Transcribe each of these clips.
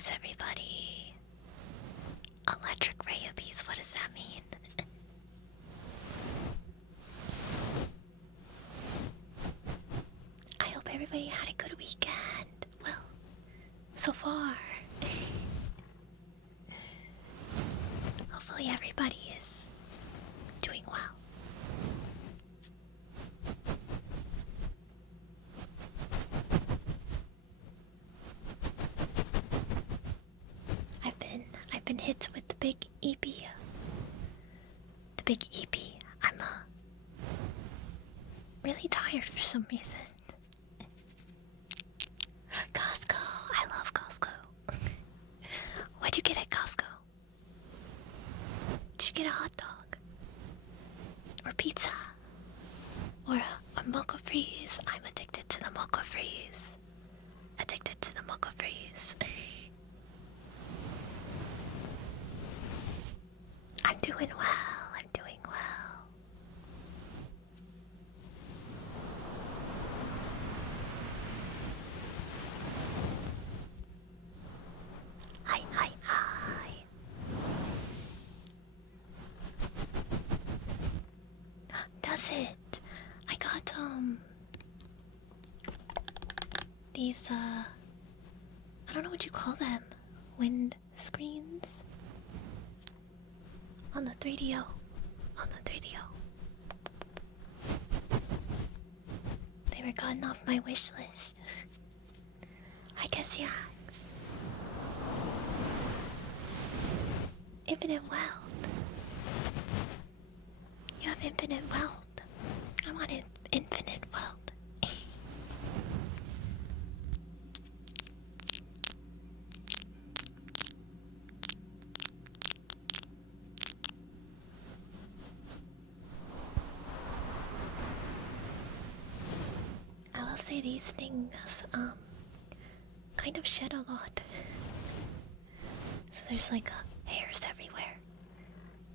is everybody? Electric rabies, what does that mean? I hope everybody had a good weekend. Well, so far. Hopefully everybody is doing well. I've been hit with the big EP. The big EP. I'm really tired for some reason. Costco. I love Costco. What'd you get at Costco? Did you get a hot dog? Or pizza? Or a mocha freeze? I'm addicted to the mocha freeze. Addicted to the mocha freeze. I'm doing well. I'm doing well. Hi, hi, hi. Does it? I got these I don't know what you call them. Wind screens on the 3DO. On the 3DO. They were gotten off my wish list. I guess Yax. Infinite wealth. You have infinite wealth. I want infinite wealth. I will say these things kind of shed a lot. So there's like hairs everywhere.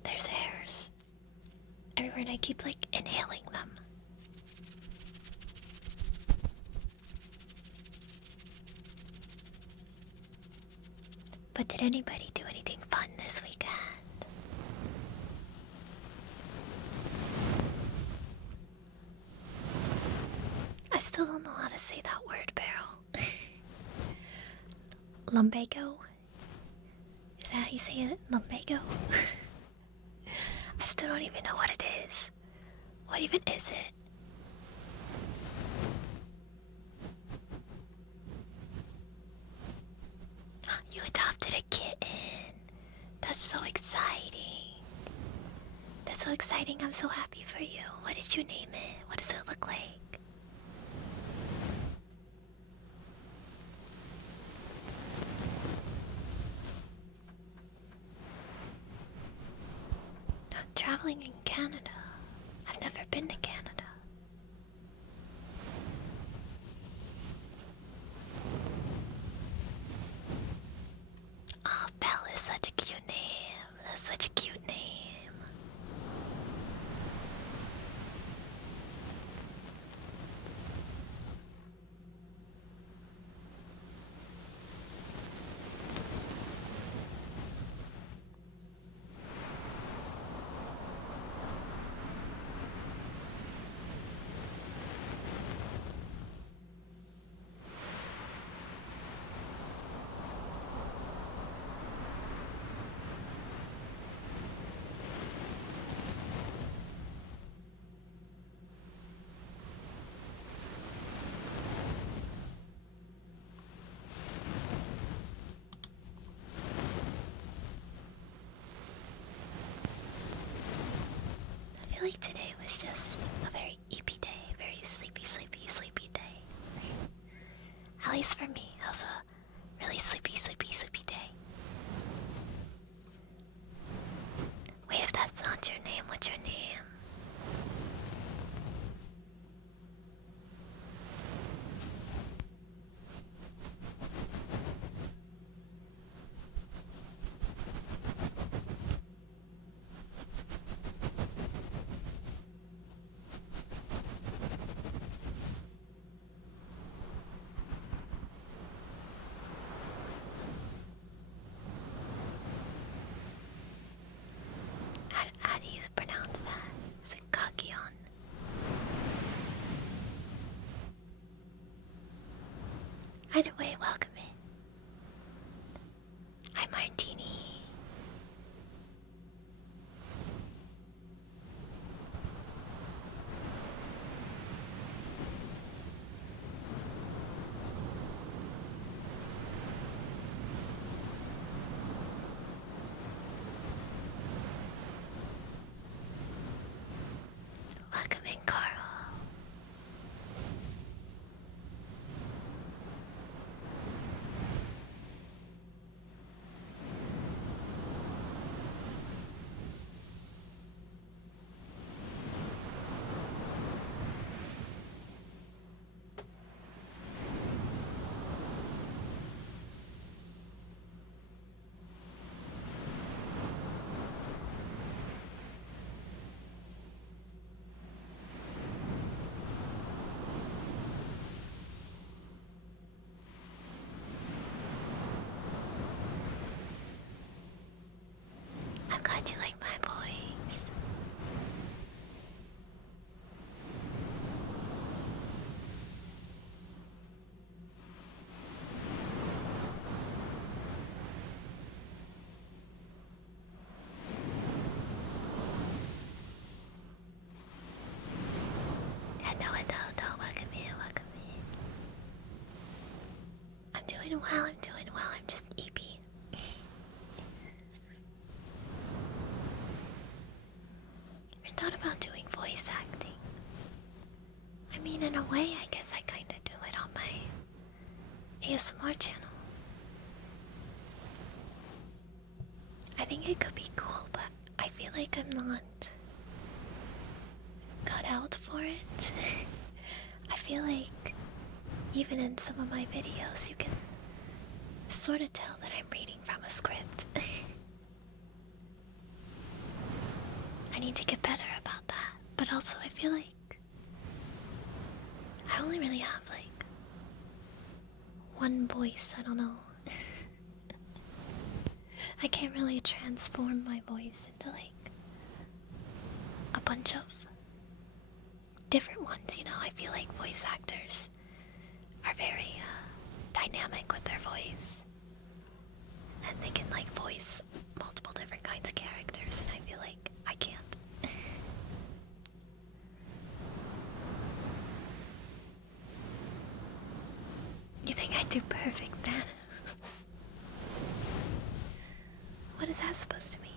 There's hairs everywhere, and I keep like inhaling them. But did anybody do anything fun this weekend? I still don't know how to say that word, Beryl. Lumbago? Is that how you say it? Lumbago? I still don't even know what it is. What even is it? You adopted a kitten. That's so exciting. That's so exciting. I'm so happy for you. What did you name it? What does it look like? Traveling in Canada. I've never been to Canada. Oh, Belle is such a cute name. That's such a cute name. I feel like today was just a very eepy day, very sleepy day. At least for me, it was a really sleepy day. Wait, if that's not your name, what's your name? Either way, welcome in. Hi, Martini. Welcome in, Carl. I'm glad you like my voice. Hello, welcome in, welcome in. I'm doing well, I'm just eepy. I thought about doing voice acting. I mean, in a way, I guess I kinda do it on my ASMR channel. I think it could be cool, but I feel like I'm not cut out for it. I feel like even in some of my videos, you can sort of tell that I'm reading from a script. I need to get better about that, but also I feel like I only really have like one voice, I don't know. I can't really transform my voice into like a bunch of different ones, you know. I feel like voice actors are very dynamic with their voice, and they can like voice multiple different kinds of characters, and I feel like I can't. You think I do perfect, man? What is that supposed to mean?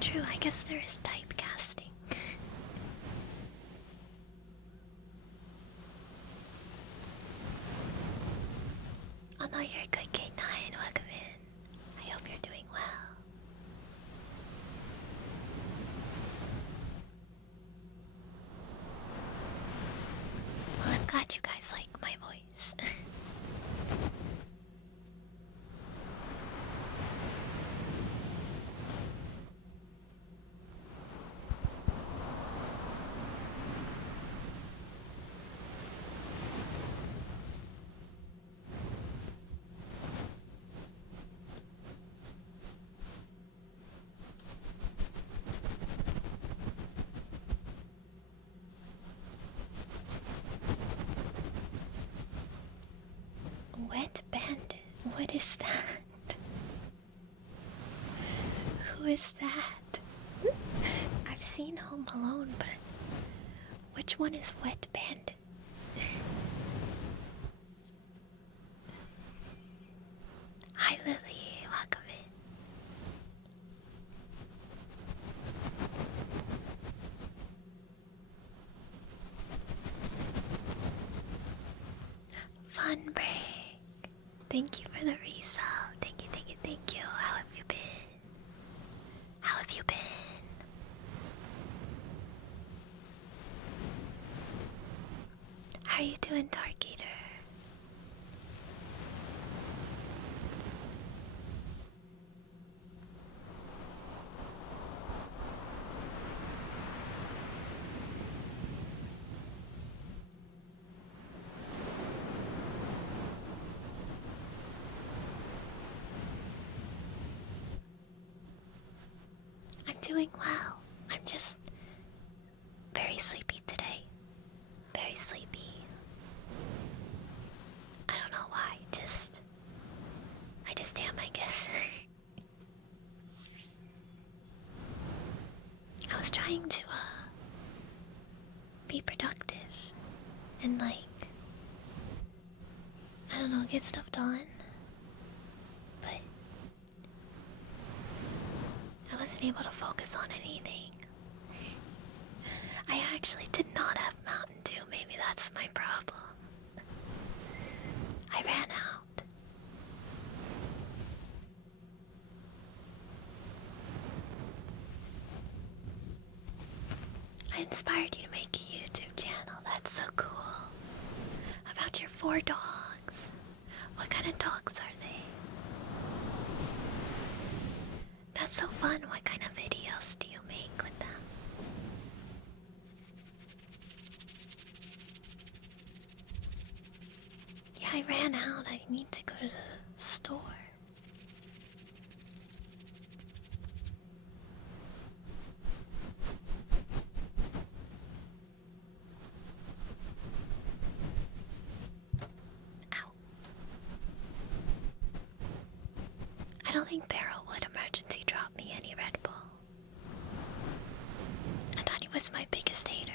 True, I guess there is typecasting. Oh no, you're good, K9. Welcome in. I hope you're doing well. Well, I'm glad you guys like my voice. Wet Bandit? What is that? Who is that? I've seen Home Alone, but which one is Wet Bandit? Hi Lily, welcome in. Fun break. Thank you for the resub. Thank you, thank you, thank you. How have you been? How have you been? How are you doing, Dark Eater? doing well. I'm just very sleepy today. Very sleepy. I don't know why. I just am, I guess. I was trying to, be productive and, like, I don't know, get stuff done. But I wasn't able to focus on anything. I actually did not have Mountain Dew. Maybe that's my problem. I ran out. I inspired you to make a YouTube channel. That's so cool. About your 4 dogs. What kind of dogs are they? That's so fun. What kind of videos do you make with them? Yeah, I ran out. I need to go to the store. Ow. I don't think Barrel would emergency drop me any Red Bull. I thought he was my biggest hater.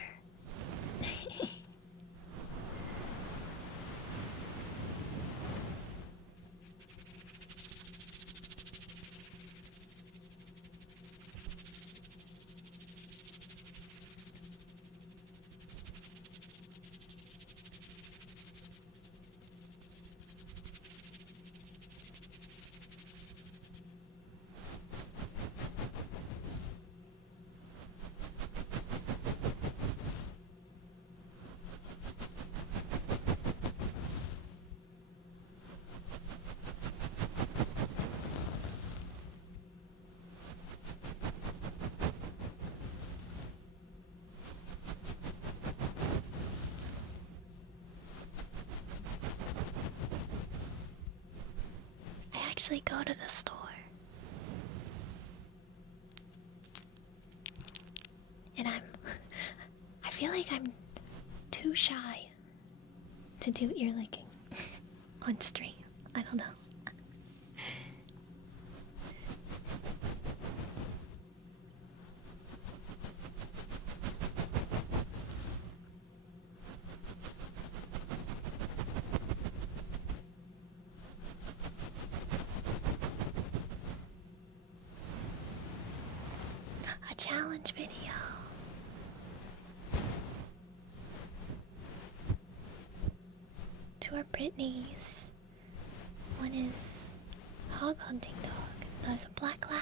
Actually go to the store. And I feel like I'm too shy to do ear licking on stream. I don't know. Challenge video. Two are Brittany's. One is hog hunting dog. That is a black lab.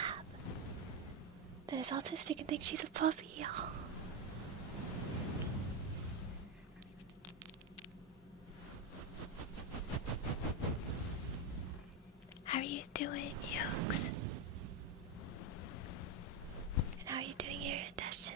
That is autistic and thinks she's a puppy. Oh. How are you doing, Yokes? How are you doing here at Destin?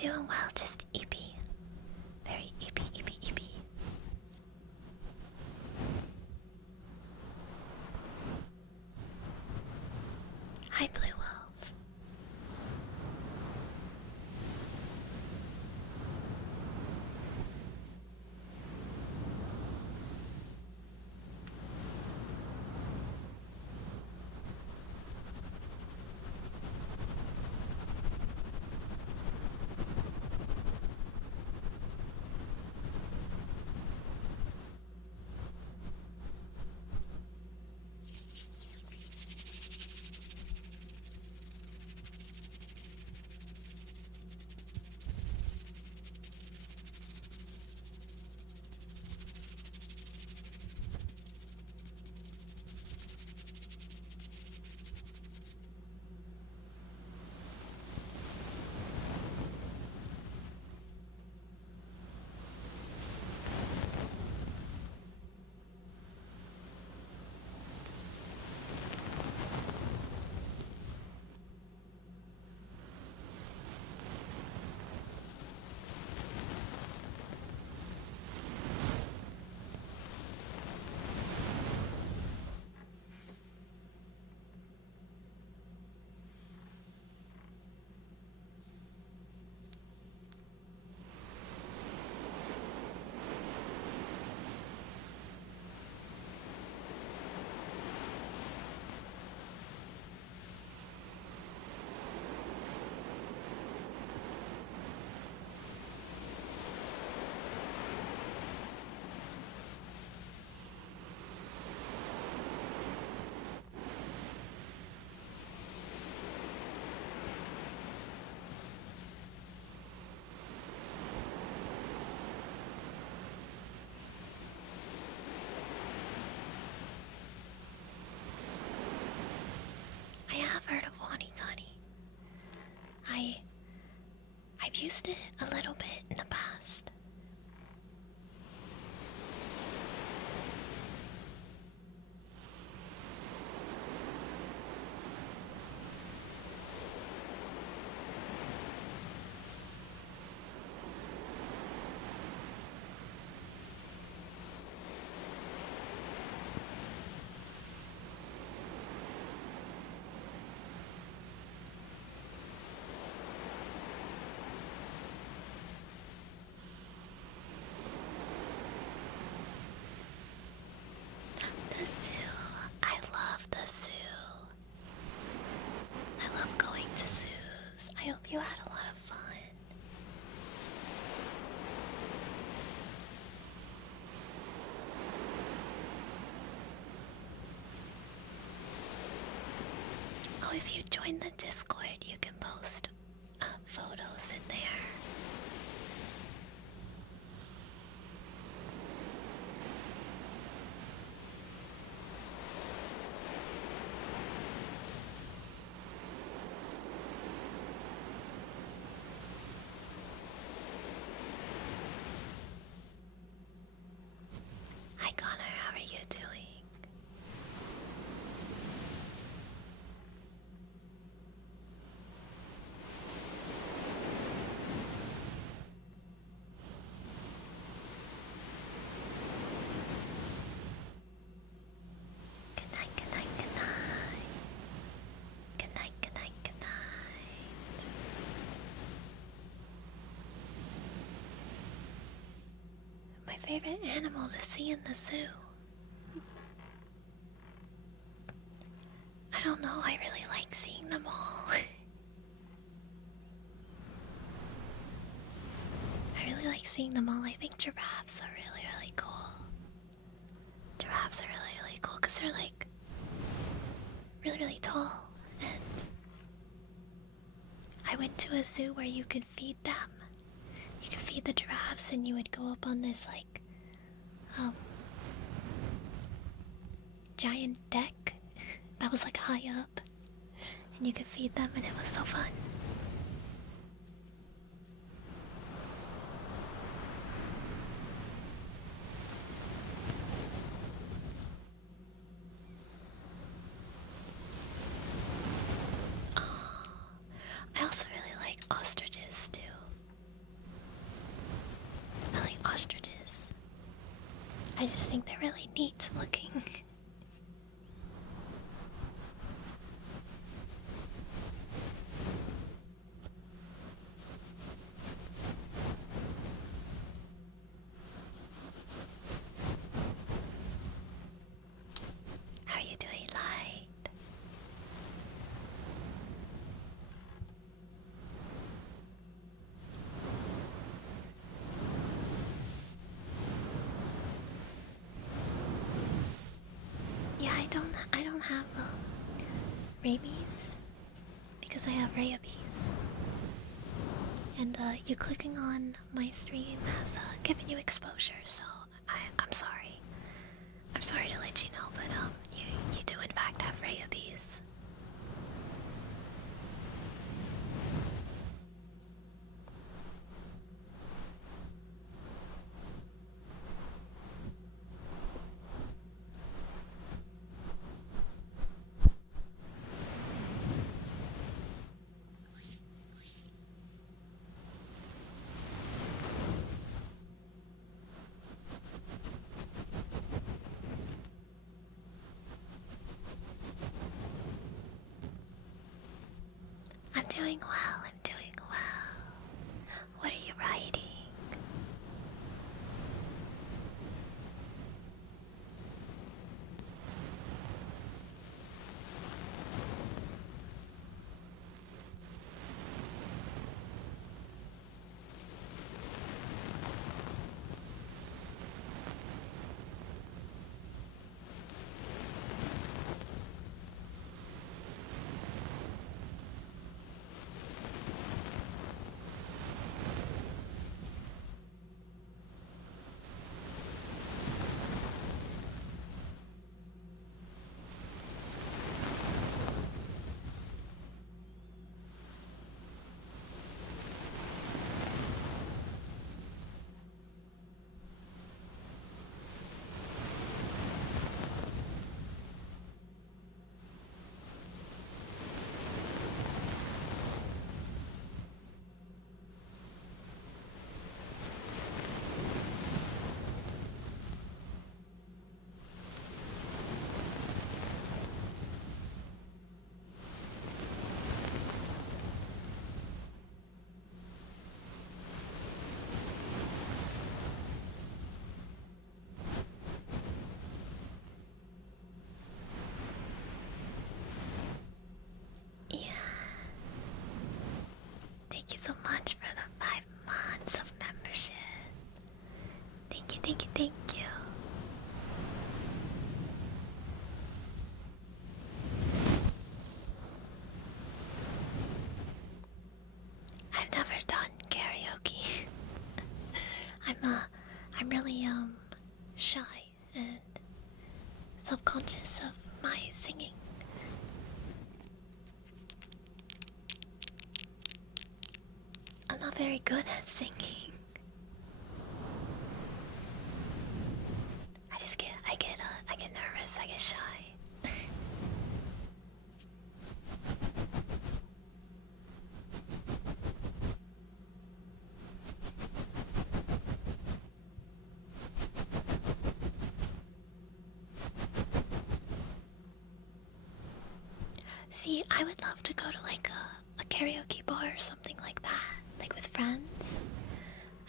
doing well, just eepy. Very eepy, eepy, eepy. Hi, Blue Wolf. I have heard of Wanikani. I've used it a little bit in the past. The zoo. I love the zoo. I love going to zoos. I hope you had a lot of fun. Oh, if you join the Discord, you can post photos in there. Hi Connor, how are you doing? Good night, good night, good night. Good night, good night, good night. My favorite animal to see in the zoo. I don't know, I really like seeing them all. I really like seeing them all. I think giraffes are really, really cool. Giraffes are really, really cool because they're like really, really tall. And I went to a zoo where you could feed them. You could feed the giraffes and you would go up on this like giant deck that was like high up and you could feed them and it was so fun. I also really like ostriches too. I just think they're really neat looking. How are you doing, Light? Yeah, I don't have rabies because I have rabies. And you clicking on my stream has given you exposure, so I'm sorry. I'm sorry to let you know, but you do in fact have rabies. I'm doing well, I'm doing well. What are you writing? Yeah. Thank you so much for the 5 months of membership. Thank you, thank you, thank you. I've never done karaoke. I'm really shy and self-conscious of my singing. I'm not very good at singing. I get nervous, I get shy. See, I would love to go to like a karaoke bar or something like that, like with friends.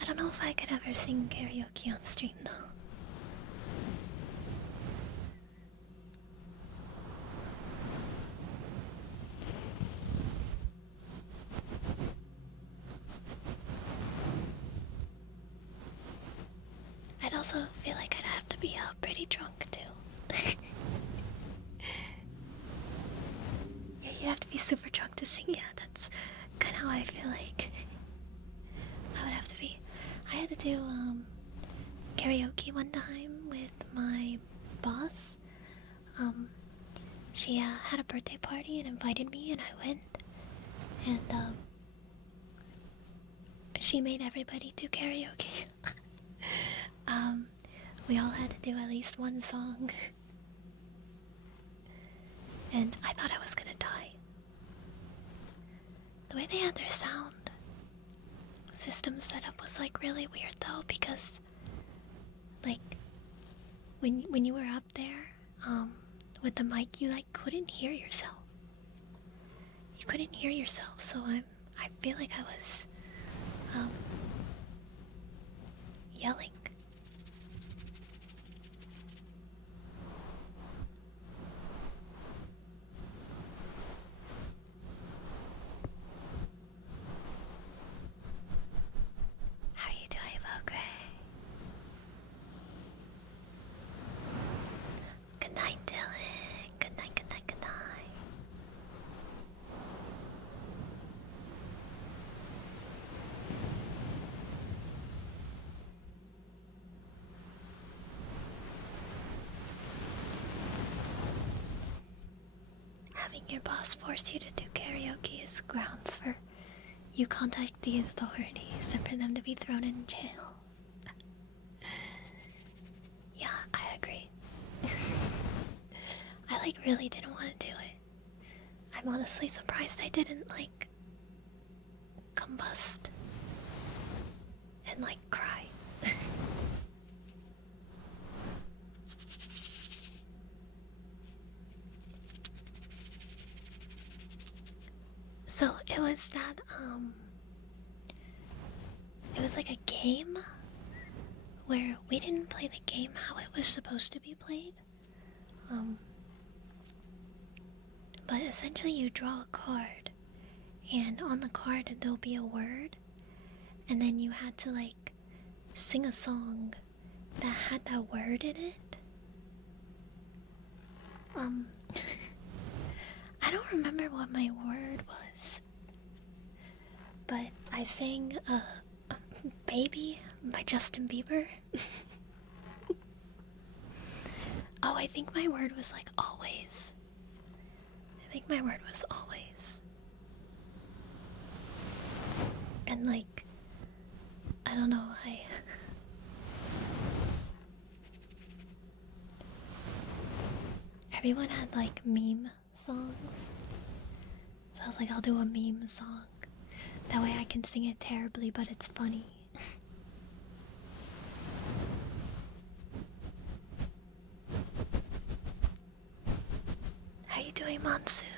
I don't know if I could ever sing karaoke on stream though. I'd also feel like I'd have to be pretty drunk too. Yeah, you'd have to be super drunk to sing. Yeah, that's kind of how I feel like I would have to be. I had to do karaoke one time with my boss. She had a birthday party and invited me, and I went. And she made everybody do karaoke. We all had to do at least one song. And I thought I was gonna die. The way they had their sound system set up was like really weird though, because like when you were up there, with the mic, you like couldn't hear yourself. You couldn't hear yourself, so I feel like I was yelling. How are you doing, Ogre? Good night, Dylan. Good night, good night, good night. Having your boss force you to do karaoke is grounds for you contact the authorities and for them to be thrown in jail. Yeah, I agree. I like really didn't want to do it. I'm honestly surprised I didn't like combust and like cry. So it was that it was like a game where we didn't play the game how it was supposed to be played. But essentially you draw a card, and on the card there'll be a word, and then you had to like sing a song that had that word in it. I don't remember what my word was, but I sang Baby by Justin Bieber. Oh, I think my word was like always. I think my word was always. And like, I don't know, everyone had like meme songs. So I was like, I'll do a meme song. That way I can sing it terribly, but it's funny. How you doing, Monsoon?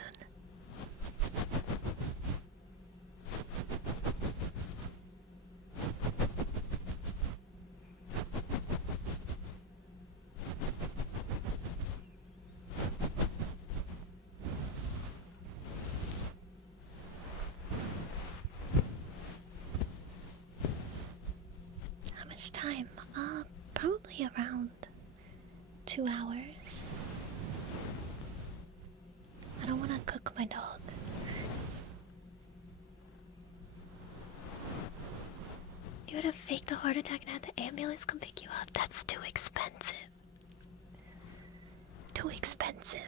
How much time? Probably around 2 hours. I don't want to cook my dog. You would have faked a heart attack and had the ambulance come pick you up. That's too expensive. Too expensive.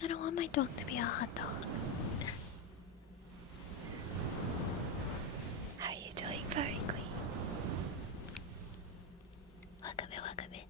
I don't want my dog to be a hot dog. How are you doing, furry queen? Welcome in, welcome in.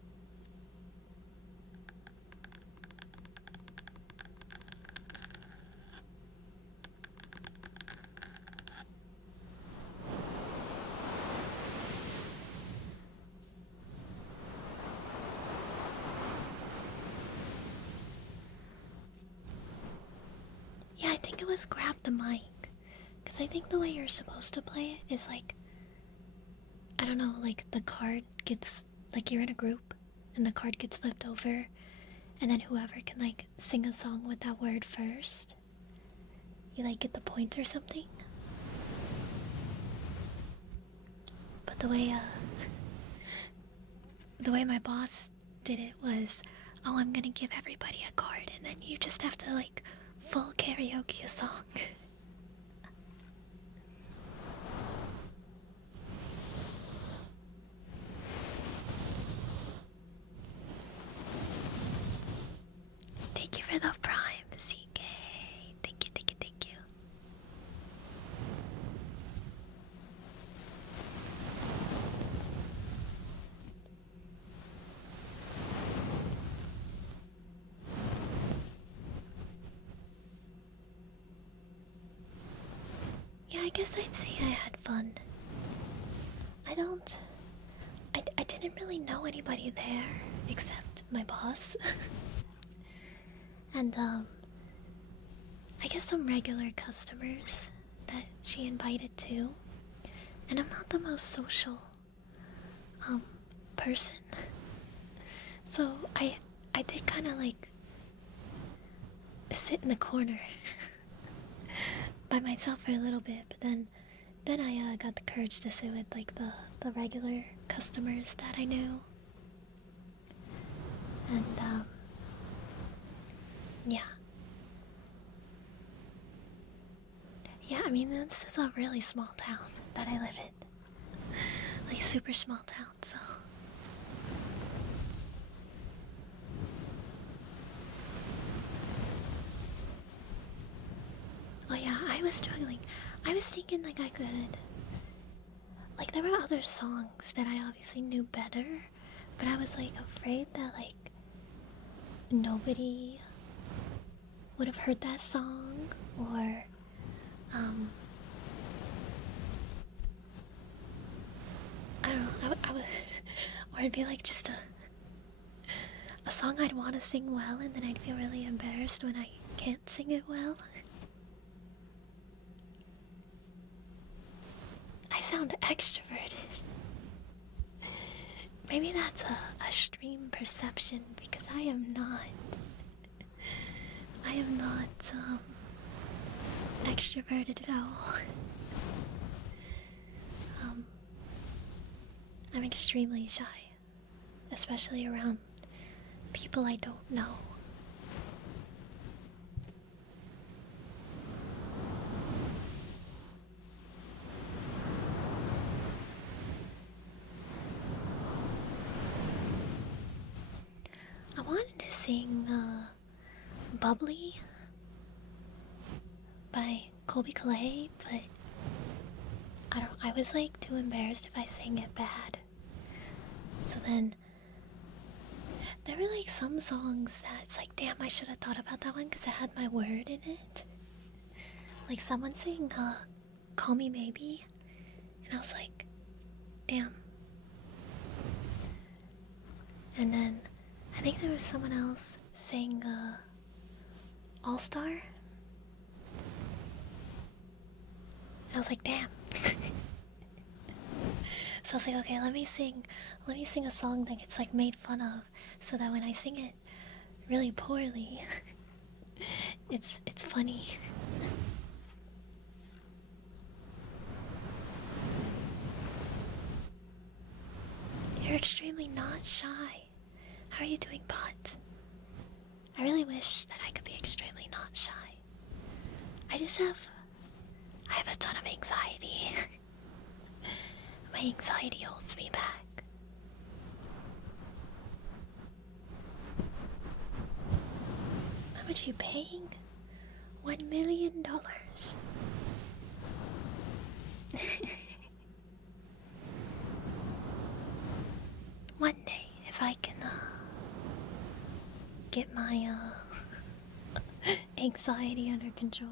Yeah, I think it was grab the mic. Because I think the way you're supposed to play it is like, I don't know, like the card gets, like you're in a group and the card gets flipped over, and then whoever can like sing a song with that word first, you like get the point or something. But the way my boss did it was, oh, I'm gonna give everybody a card and then you just have to like full karaoke a song. Thank you for the prime, CK. Thank you, thank you, thank you. Yeah, I guess I'd say I had fun. I didn't really know anybody there except my boss. And I guess some regular customers that she invited to. And I'm not the most social person. So I did kind of like sit in the corner by myself for a little bit, but then I got the courage to sit with like the regular customers that I knew. And yeah. Yeah, I mean, this is a really small town that I live in. Like, super small town, so. Oh yeah, I was struggling. I was thinking like I could... Like, there were other songs that I obviously knew better, but I was like afraid that like nobody would have heard that song, or I don't know, I would, or it'd be like just a song I'd want to sing well, and then I'd feel really embarrassed when I can't sing it well. I sound extroverted. Maybe that's a stream perception, because I am not. I am not extroverted at all. I'm extremely shy, especially around people I don't know. I wanted to sing Bubbly by Colby Calais, but I was like too embarrassed if I sang it bad. So then there were like some songs that it's like, damn, I should have thought about that one because it had my word in it. Like someone sang Call Me Maybe, and I was like, damn. And then I think there was someone else saying All Star. And I was like, damn. So I was like, okay, let me sing a song that gets like made fun of, so that when I sing it really poorly, it's funny. You're extremely not shy. How are you doing, Pot? I really wish that I could be extremely not shy. I have a ton of anxiety. My anxiety holds me back. How much are you paying? $1 million. One day, if I can get my anxiety under control.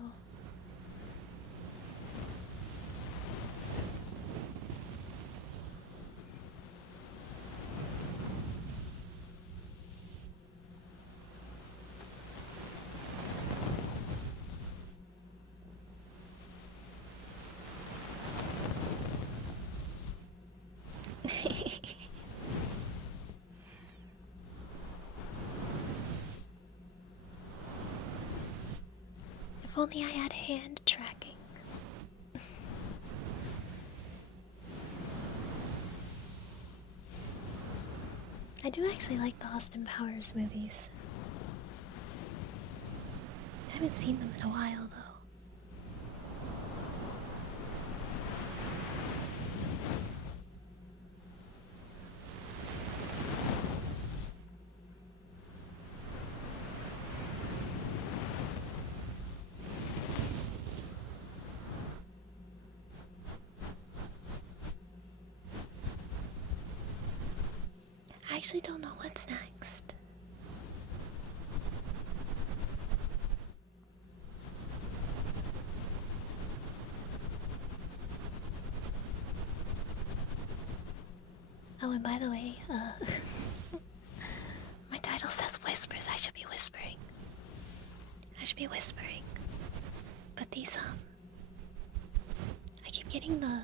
If only I had hand tracking. I do actually like the Austin Powers movies. I haven't seen them in a while though. I actually don't know what's next. Oh, and by the way, my title says whispers. I should be whispering. But these, I keep getting the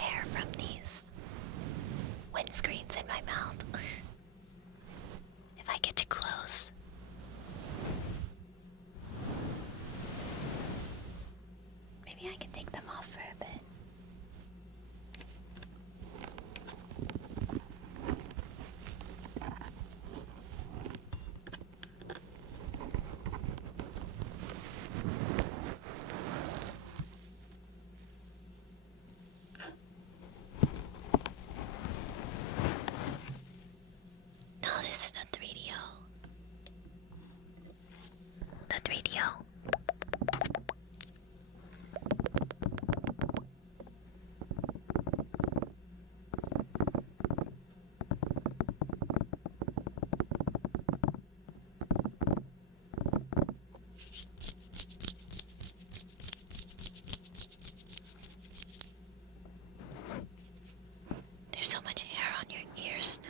air from these windscreens in my mouth. If I get too close. Maybe I can take them off for a bit. No, this is the 3DO. The 3DO. There's so much hair on your ears now.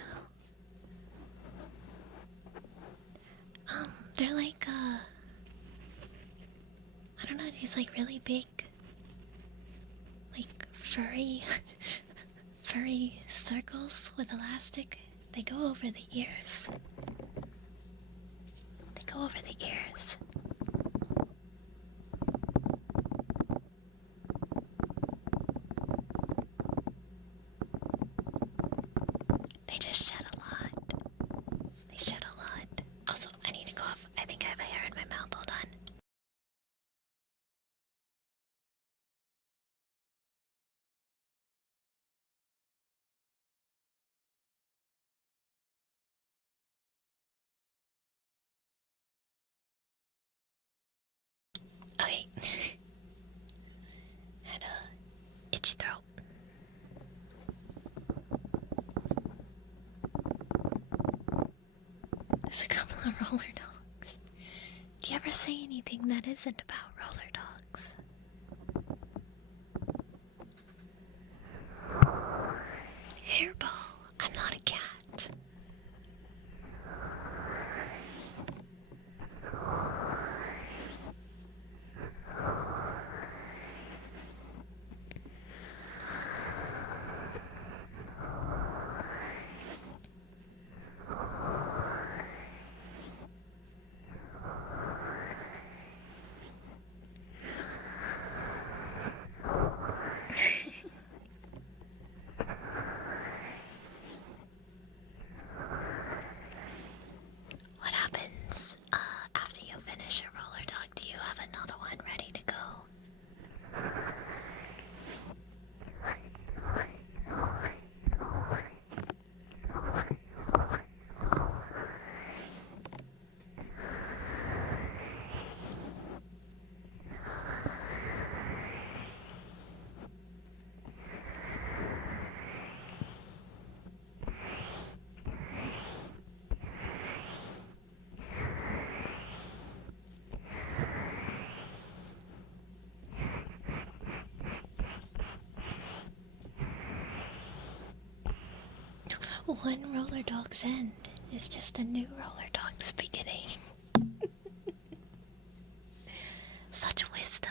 They're like, I don't know, these like really big, like furry, furry circles with elastic. They go over the ears. They just shed a lot. Also, I need to cough. I think I have a hair in my mouth. Hold on. Okay. Had a itchy throat. There's a couple of roller dogs. Do you ever say anything that isn't about roller dogs? Hairball, I'm not a cat. What happens after you finish a roller dog? Do you have another one ready to go? One roller dog's end is just a new roller dog's beginning. Such wisdom.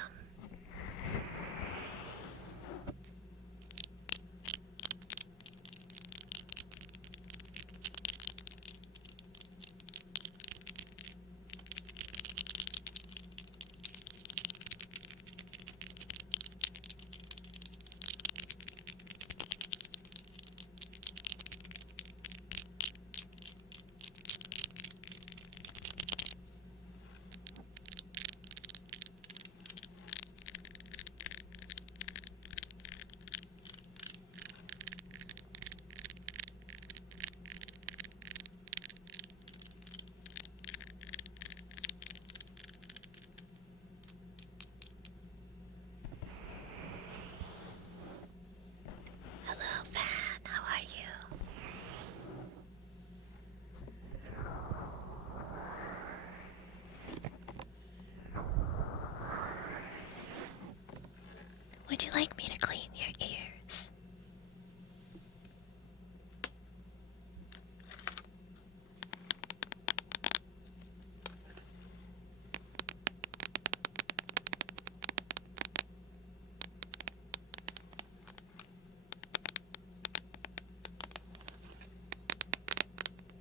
Would you like me to clean your ears?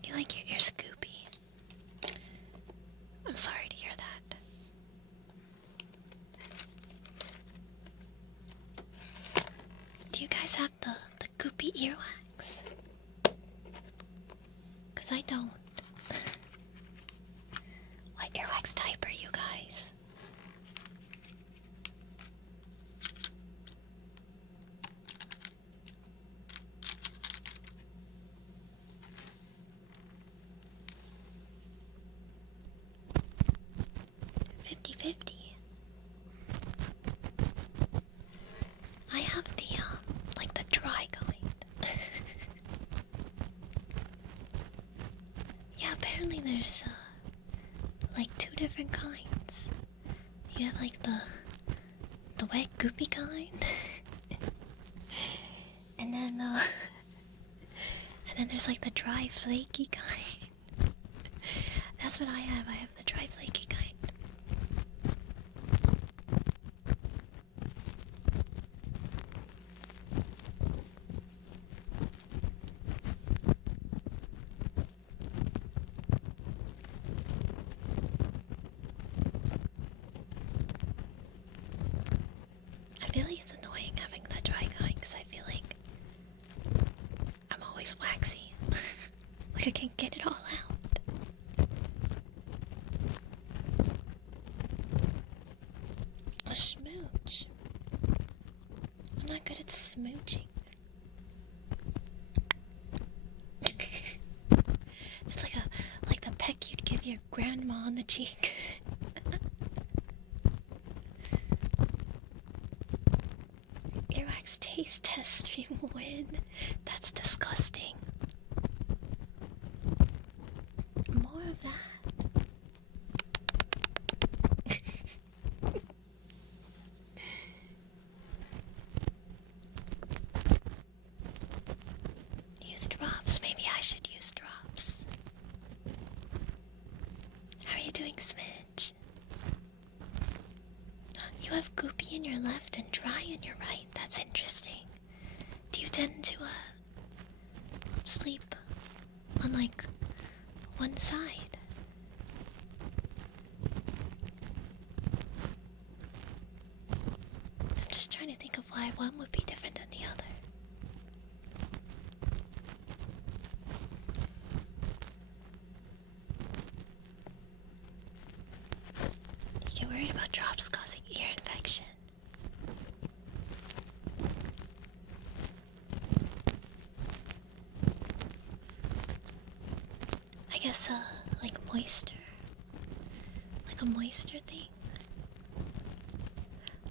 You like your ears scoopy? I'm sorry to hear that. Do you guys have the goopy earwax? Cause I don't. What earwax type are you guys? I have the like the dry kind. Yeah, apparently there's like 2 different kinds. You have like the wet goopy kind, and then there's like the dry flaky kind. That's what I have. I have the dry flaky kind. I feel like it's annoying having the dry kind because I feel like I'm always waxy. Like I can't get it all out. A smooch. I'm not good at smooching. It's like the peck you'd give your grandma on the cheek. Earwax taste test stream win. That's disgusting. More of that. Use drops. Maybe I should use drops. How are you doing, Smidge? You have goopy in your left and dry in your right. That's interesting. Do you tend to sleep on like one side? I'm just trying to think of why one would be different than the other. You get worried about drops causing ear infection. I guess like moisture. Like a moisture thing.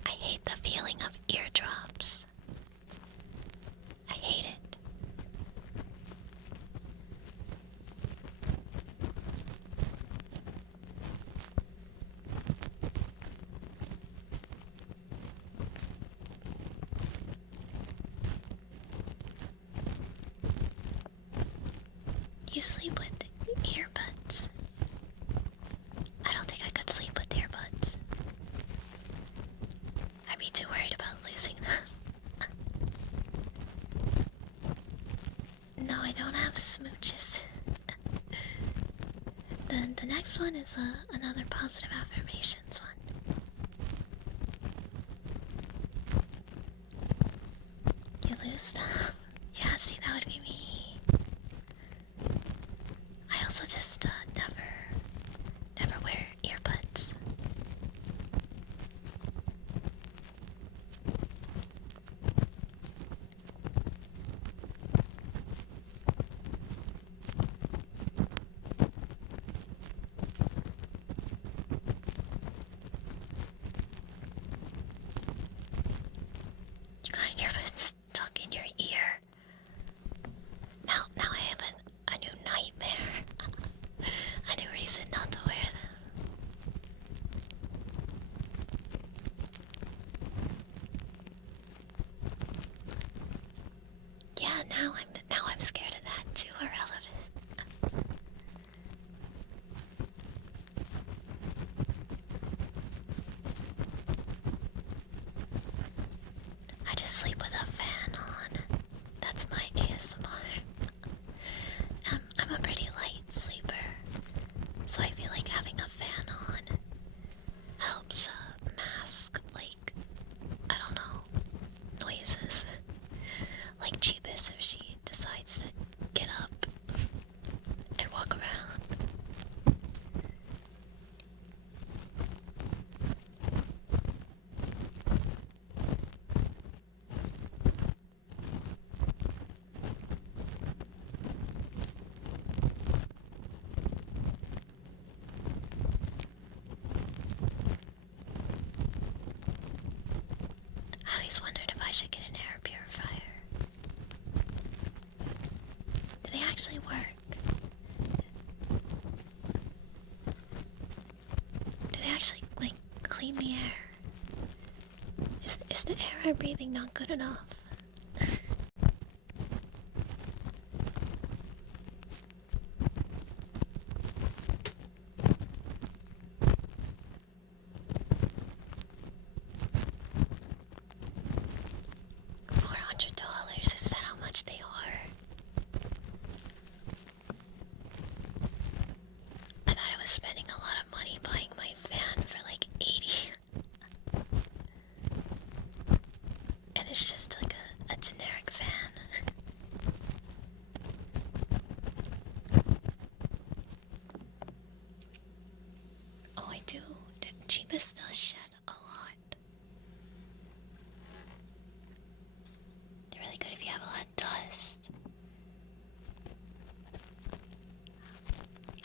I hate the feeling of eardrops. I hate it. You sleep with earbuds. I don't think I could sleep with earbuds. I'd be too worried about losing them. No, I don't have smooches. The next one is another positive affirmations one. You lose them? Yeah, see, that would be me. I also just never wear earbuds. Now I'm scared of that too. Irrelevant. I just sleep with a fan on. That's my ASMR. I'm a pretty light sleeper, so I feel like having a fan on helps mask, like, I don't know, noises. Like cheapest if she decides to get up and walk around. I always wondered if I should get an air purifier. Do they actually work? Do they actually, like, clean the air? Is the air I'm breathing not good enough? $400, is that how much they are? I thought I was spending a lot of money buying my fan for like 80. And it's just like a generic fan. Oh, I do. The cheapest does shed a lot. They're really good if you have a lot of dust.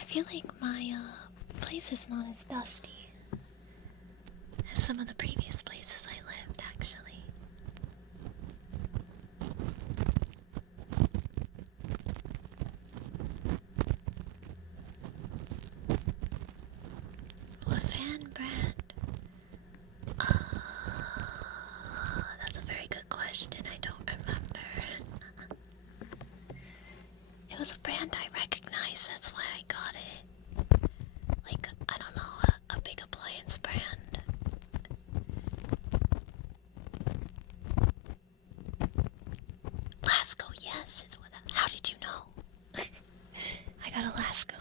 I feel like my place is not as dusty as some of the previous places I lived, actually. What fan brand? That's a very good question. I don't remember. It was a brand I recognized, that's why I got it. Like, I don't know, a big appliance brand. Lasco, yes. How did you know? I got a Lasco.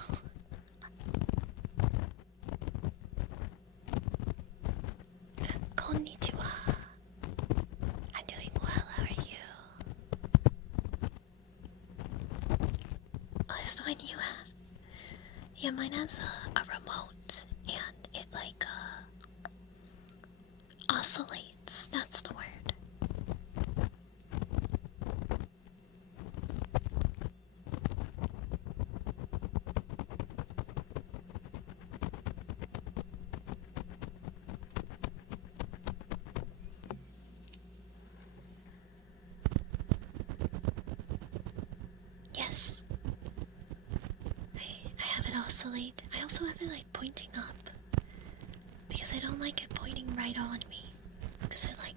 Konnichiwa. I'm doing well, how are you? Oh, this one you have? Yeah, mine has a remote, and it like, oscillates. That's the word. Yes. I have it oscillate. I also have it like pointing up. Because I don't like it pointing right on me. Because it like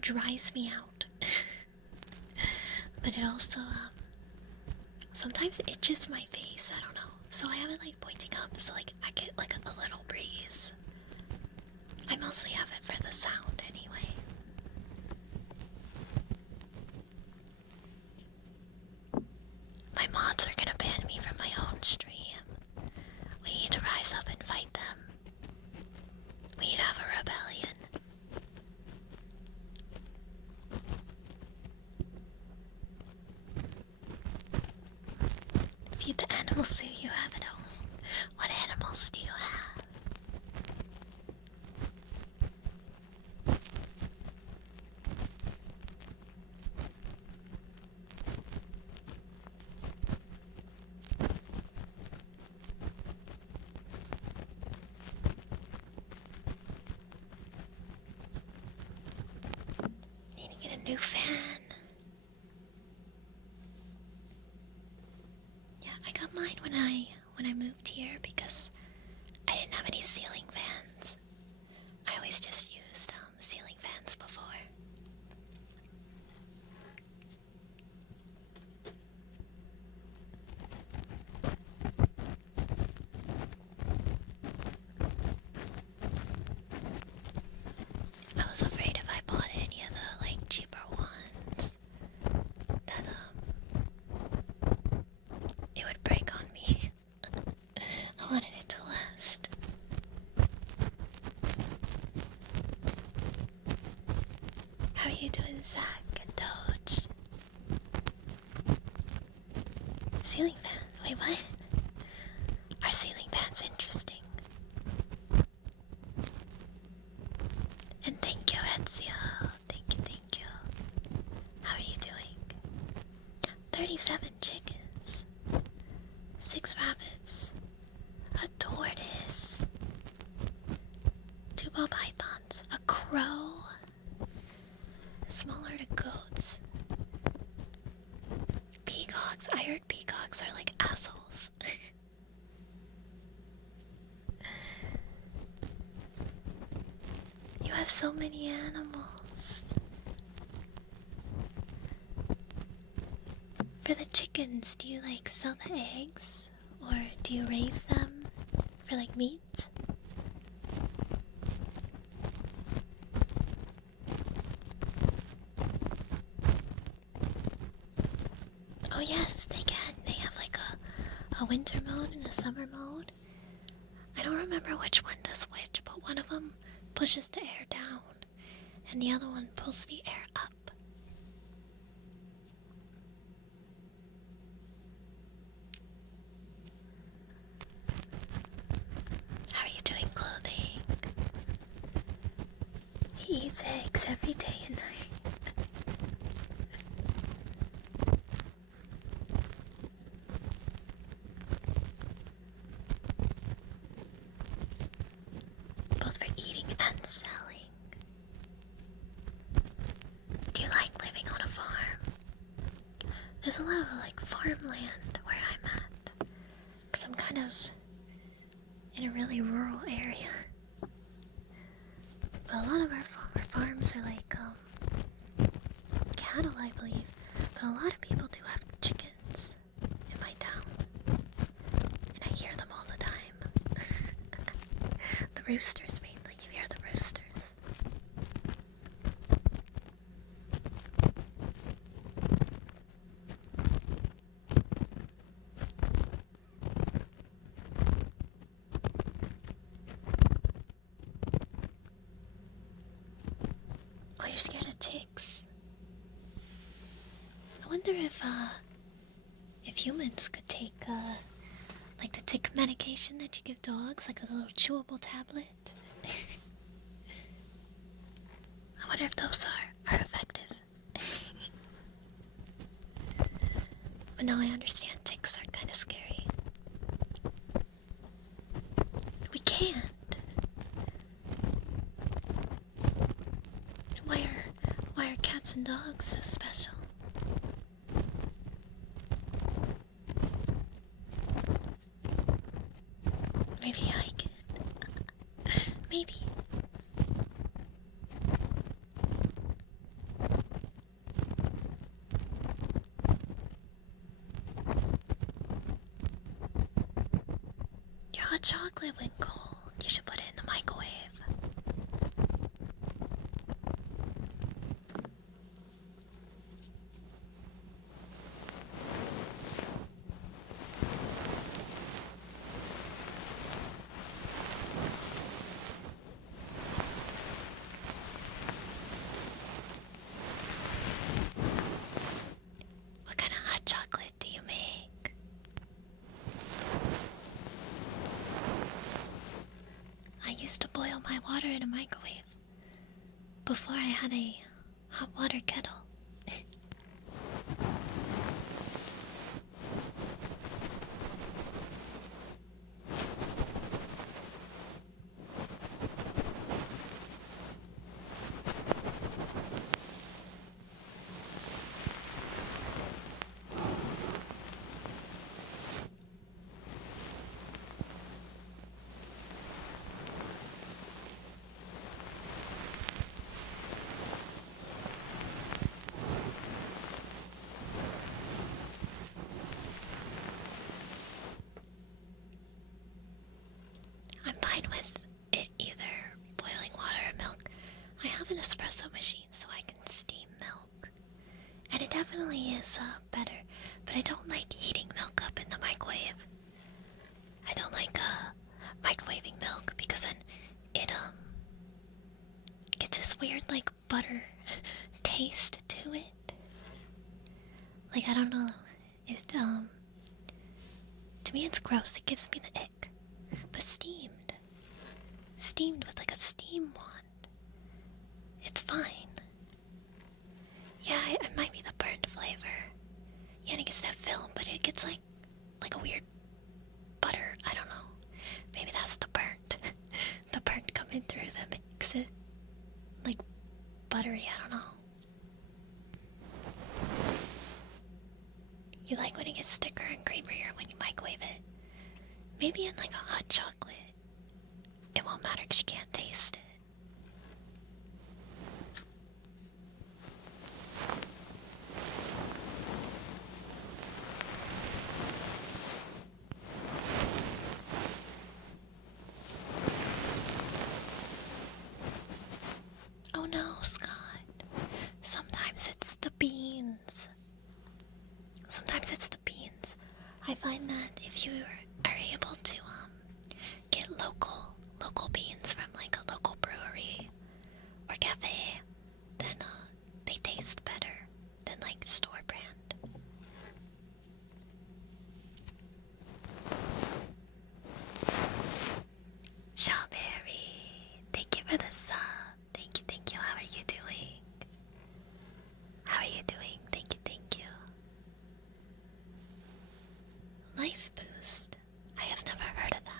dries me out. But it also sometimes itches my face. I don't know. So I have it like pointing up so like I get like a little breeze. I mostly have it for the sound anyway. My mods are gonna ban me from my own stream. We need to rise up and fight them. We need to have a rebellion. Feed the animals that you have at home. What animals do you have? Need to get a new fan. Yeah, I got mine when I moved here because I didn't have any ceiling fans. I always just used ceiling fans before. ceiling fan. Wait, what? Our ceiling fan's interesting. And thank you, Ezio. Thank you. How are you doing? 37 chickens. 6 rabbits. A tortoise. 2 ball pythons. A crow. Smaller to goats. Peacocks. I heard peacocks are like assholes. You have so many animals. For the chickens, do you like sell the eggs? Or do you raise them for like meat? Oh yes, they can. They have like a winter mode and a summer mode. I don't remember which one does which, but one of them pushes the air down and the other one pulls the air up. How are you doing, clothing? He eats eggs every day and night. Both for eating and selling. Do you like living on a farm? There's a lot of like farmland where I'm at, because I'm kind of in a really rural area. But a lot of our farms are like cattle, I believe. But a lot of people do have chickens in my town, and I hear them all the time. The roosters mainly, you hear the roosters. Oh, you're scared of ticks? I wonder if humans could take like the tick medication that you give dogs, like a little chewable tablet. I wonder if those are effective. But no, I understand ticks are kind of scary. We can't. Why are cats and dogs so special? Maybe I can. Maybe. Your hot chocolate went cold. You should put it in the microwave. What kind of hot chocolate do you make? I used to boil my water in a microwave before I had a hot water kettle. I'm fine with it either boiling water or milk. I have an espresso machine so I can steam milk. And it definitely is better, but I don't like heating milk up in the microwave. I don't like microwaving milk because then it gets this weird like butter taste to it. Like I don't know, me, it's gross. It gives me the ick. But steamed. Steamed with like a steam wand. It's fine. Yeah, it might be the burnt flavor. Yeah, and it gets that film, but it gets like a weird butter. I don't know. Maybe that's the burnt. The burnt coming through that makes it like buttery. I don't know. You like when it gets thicker and creamier when you microwave it. Maybe in like a hot chocolate. It won't matter because you can't taste it. Oh no, Scott. Sometimes it's the beans. Sometimes it's the beans. I find that if you are able to get local beans from like a local brewery or cafe, then they taste better than like store brand. Strawberry, thank you for the sub. Thank you, thank you. How are you doing? How are you doing? Thank you, thank you. Life boost. I have never heard of that.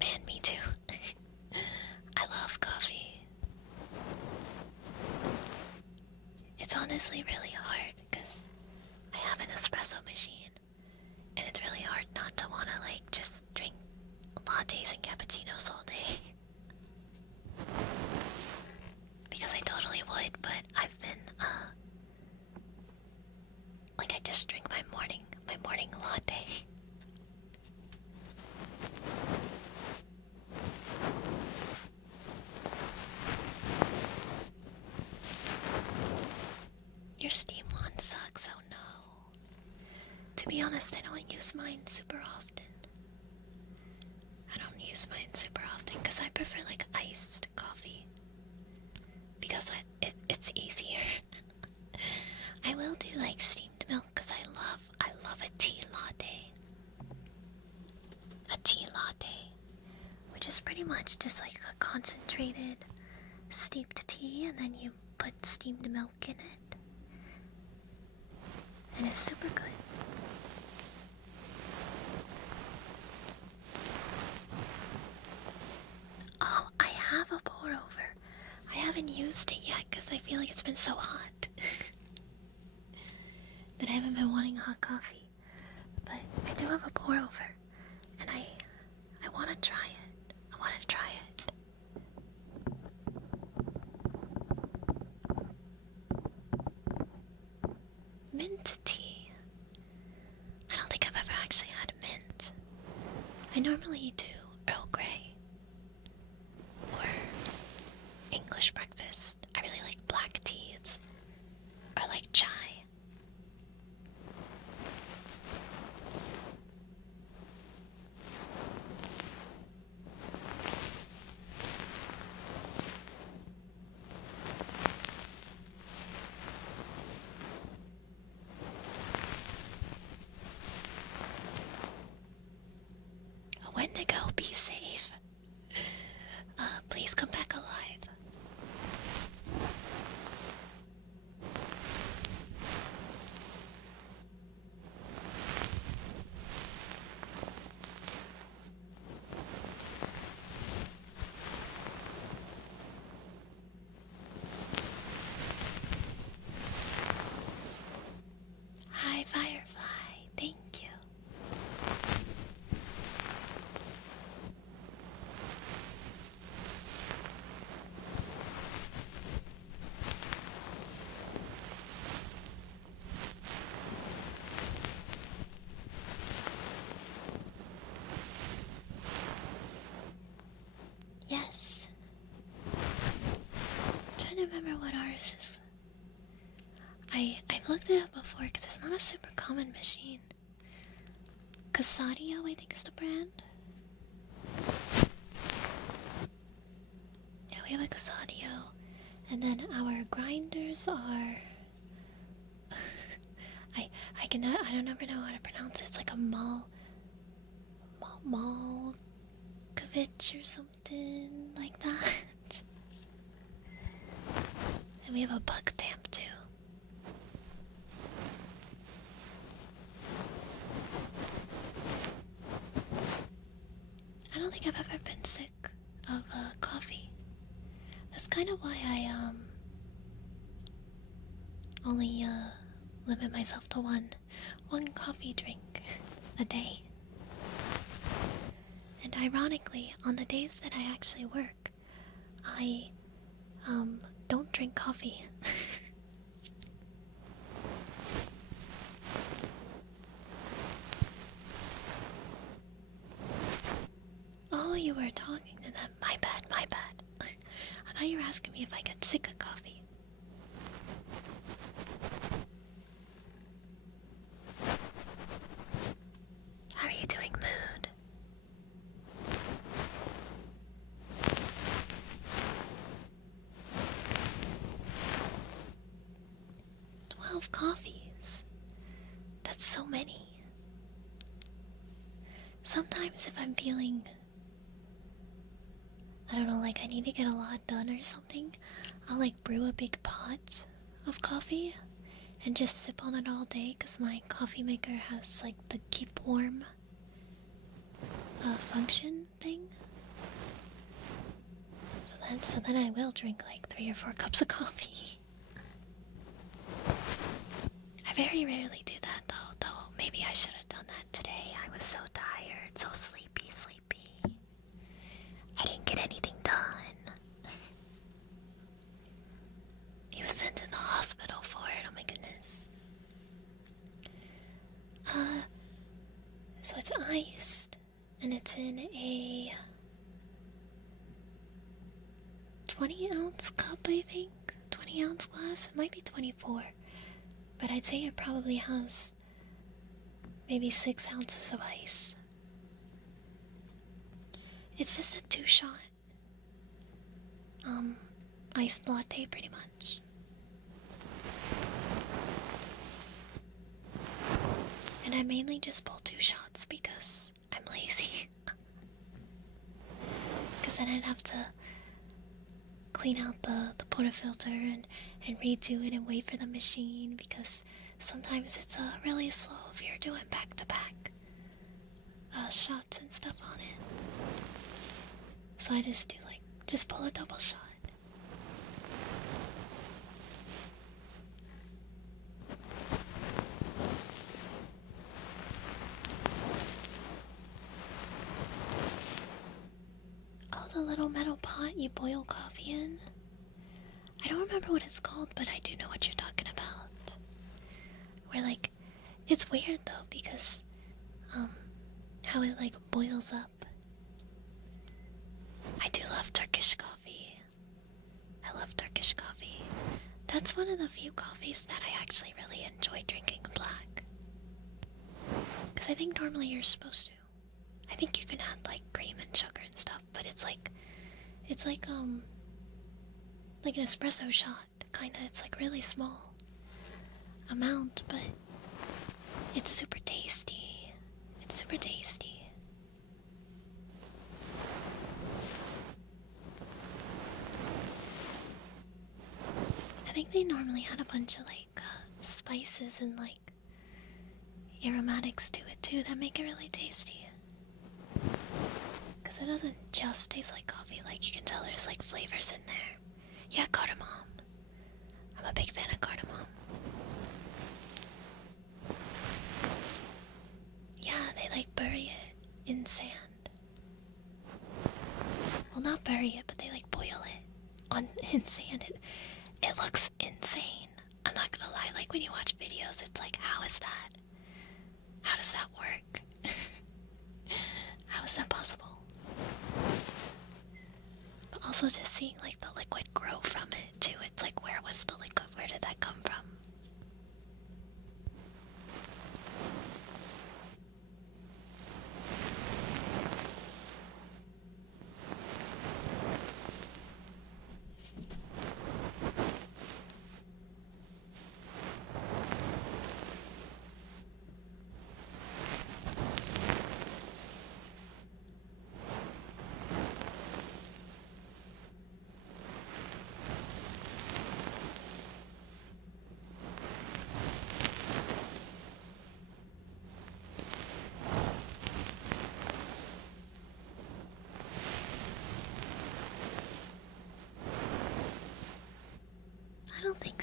Man, me too. I love coffee. It's honestly really hard because I have an espresso machine, and it's really hard not to want to like just drink lattes and cappuccinos all day. Because I totally would, but I've been like I just drink my morning latte. Your steam wand sucks, oh no. To be honest, I don't use mine super often. I don't use mine super often because I prefer like iced coffee. Because it's easier. I will do like steamed milk because I love a tea latte. A tea latte, which is pretty much just like a concentrated steeped tea, and then you put steamed milk in it. And it's super good. Oh, I have a pour over. I haven't used it yet because I feel like it's been so hot that I haven't been wanting hot coffee. But I do have a pour over, and I want to try it. I want to try it. Mint tea. I don't think I've ever actually had mint. I normally do Earl Grey or English breakfast. I really like black teas or like chai. Wendigo, be safe. Please come back alive. Hi, Firefly. Thank you. Yes. I'm trying to remember what ours is. I've looked it up before because it's not a super common machine. Casadio, I think, is the brand. Yeah, we have a Casadio. And then our grinders are... I don't ever know how to pronounce it. It's like a Malkovich or something like that. And we have a bug stamp too. I don't think I've ever been sick of coffee. That's kind of why I only limit myself to one coffee drink a day. And ironically, on the days that I actually work, I don't drink coffee. Oh, you were talking to them. My bad, my bad. I thought you were asking me if I get sick of coffee. How are you doing, mood? "12 coffees. That's so many. Sometimes if I'm feeling, I don't know, like I need to get a lot done or something, I'll like brew a big pot of coffee and just sip on it all day because my coffee maker has like the keep warm function thing. So then I will drink like 3 or 4 cups of coffee. I very rarely do that though maybe I should have done that today. I was so tired, so sleepy. I didn't get anything done. He was sent to the hospital for it, oh my goodness. So it's iced, and it's in a 20-ounce cup, I think? 20-ounce glass? It might be 24. But I'd say it probably has maybe 6 ounces of ice. It's just a 2-shot iced latte, pretty much. And I mainly just pull 2 shots because I'm lazy. Because then I'd have to clean out the portafilter and redo it and wait for the machine, because sometimes it's really slow if you're doing back-to-back shots and stuff on it. So I just do just pull a double shot. Oh, the little metal pot you boil coffee in? I don't remember what it's called, but I do know what you're talking about. Where it's weird though, because how it boils up. I do love Turkish coffee. I love Turkish coffee. That's one of the few coffees that I actually really enjoy drinking black. Because I think normally you're supposed to. I think you can add cream and sugar and stuff, but it's like an espresso shot, kinda. It's really small amount, but it's super tasty. It's super tasty. I think they normally add a bunch of spices and aromatics to it too that make it really tasty. Because it doesn't just taste like coffee, you can tell there's flavors in there. Yeah, cardamom. I'm a big fan of cardamom. Yeah, they bury it in sand. Well, not bury it, but they boil it in sand. It looks insane. I'm not gonna lie, when you watch videos, it's how is that? How does that work? How is that possible? But also just seeing the liquid grow from it too. It's where was the liquid? Where did that come from?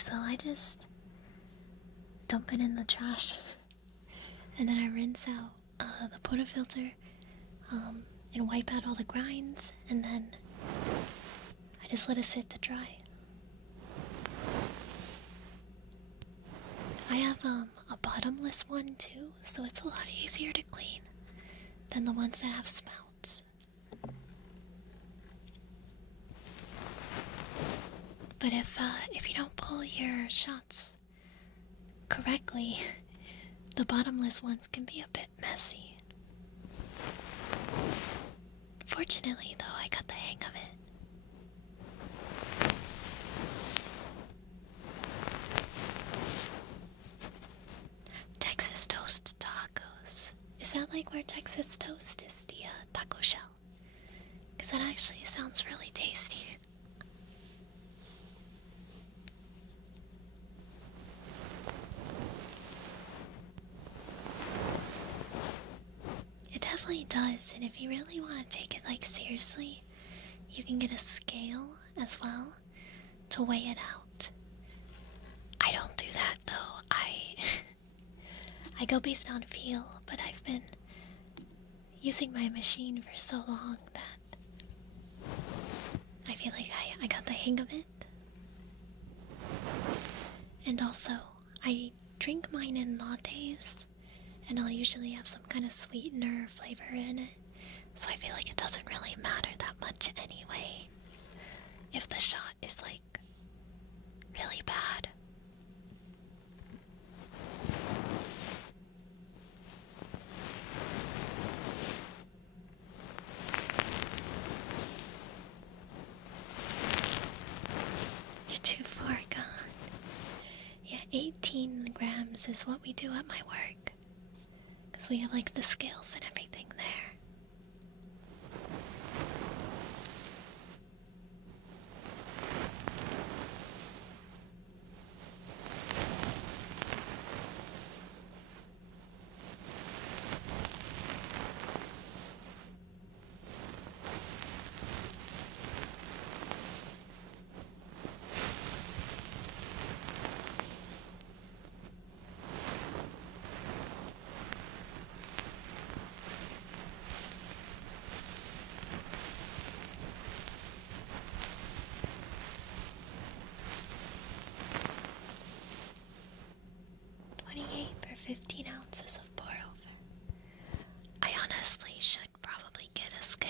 so I just dump it in the trash. And then I rinse out the portafilter and wipe out all the grinds, and then I just let it sit to dry. I have a bottomless one too, so it's a lot easier to clean than the ones that have spouts. But if you don't pull your shots correctly, the bottomless ones can be a bit messy. Fortunately, though, I got the hang of it. Texas toast tacos. Is that like where Texas toast is the taco shell? Because that actually sounds really tasty. It definitely does, and if you really want to take it like seriously, you can get a scale as well to weigh it out. I don't do that though. I go based on feel, but I've been using my machine for so long that I feel like I got the hang of it. And also, I drink mine in lattes, and I'll usually have some kind of sweetener or flavor in it, so I feel like it doesn't really matter that much anyway if the shot is like really bad. You're too far gone. Yeah, 18 grams is what we do at my work, because we have like the scales and everything there. For 15 ounces of pour over. I honestly should probably get a scale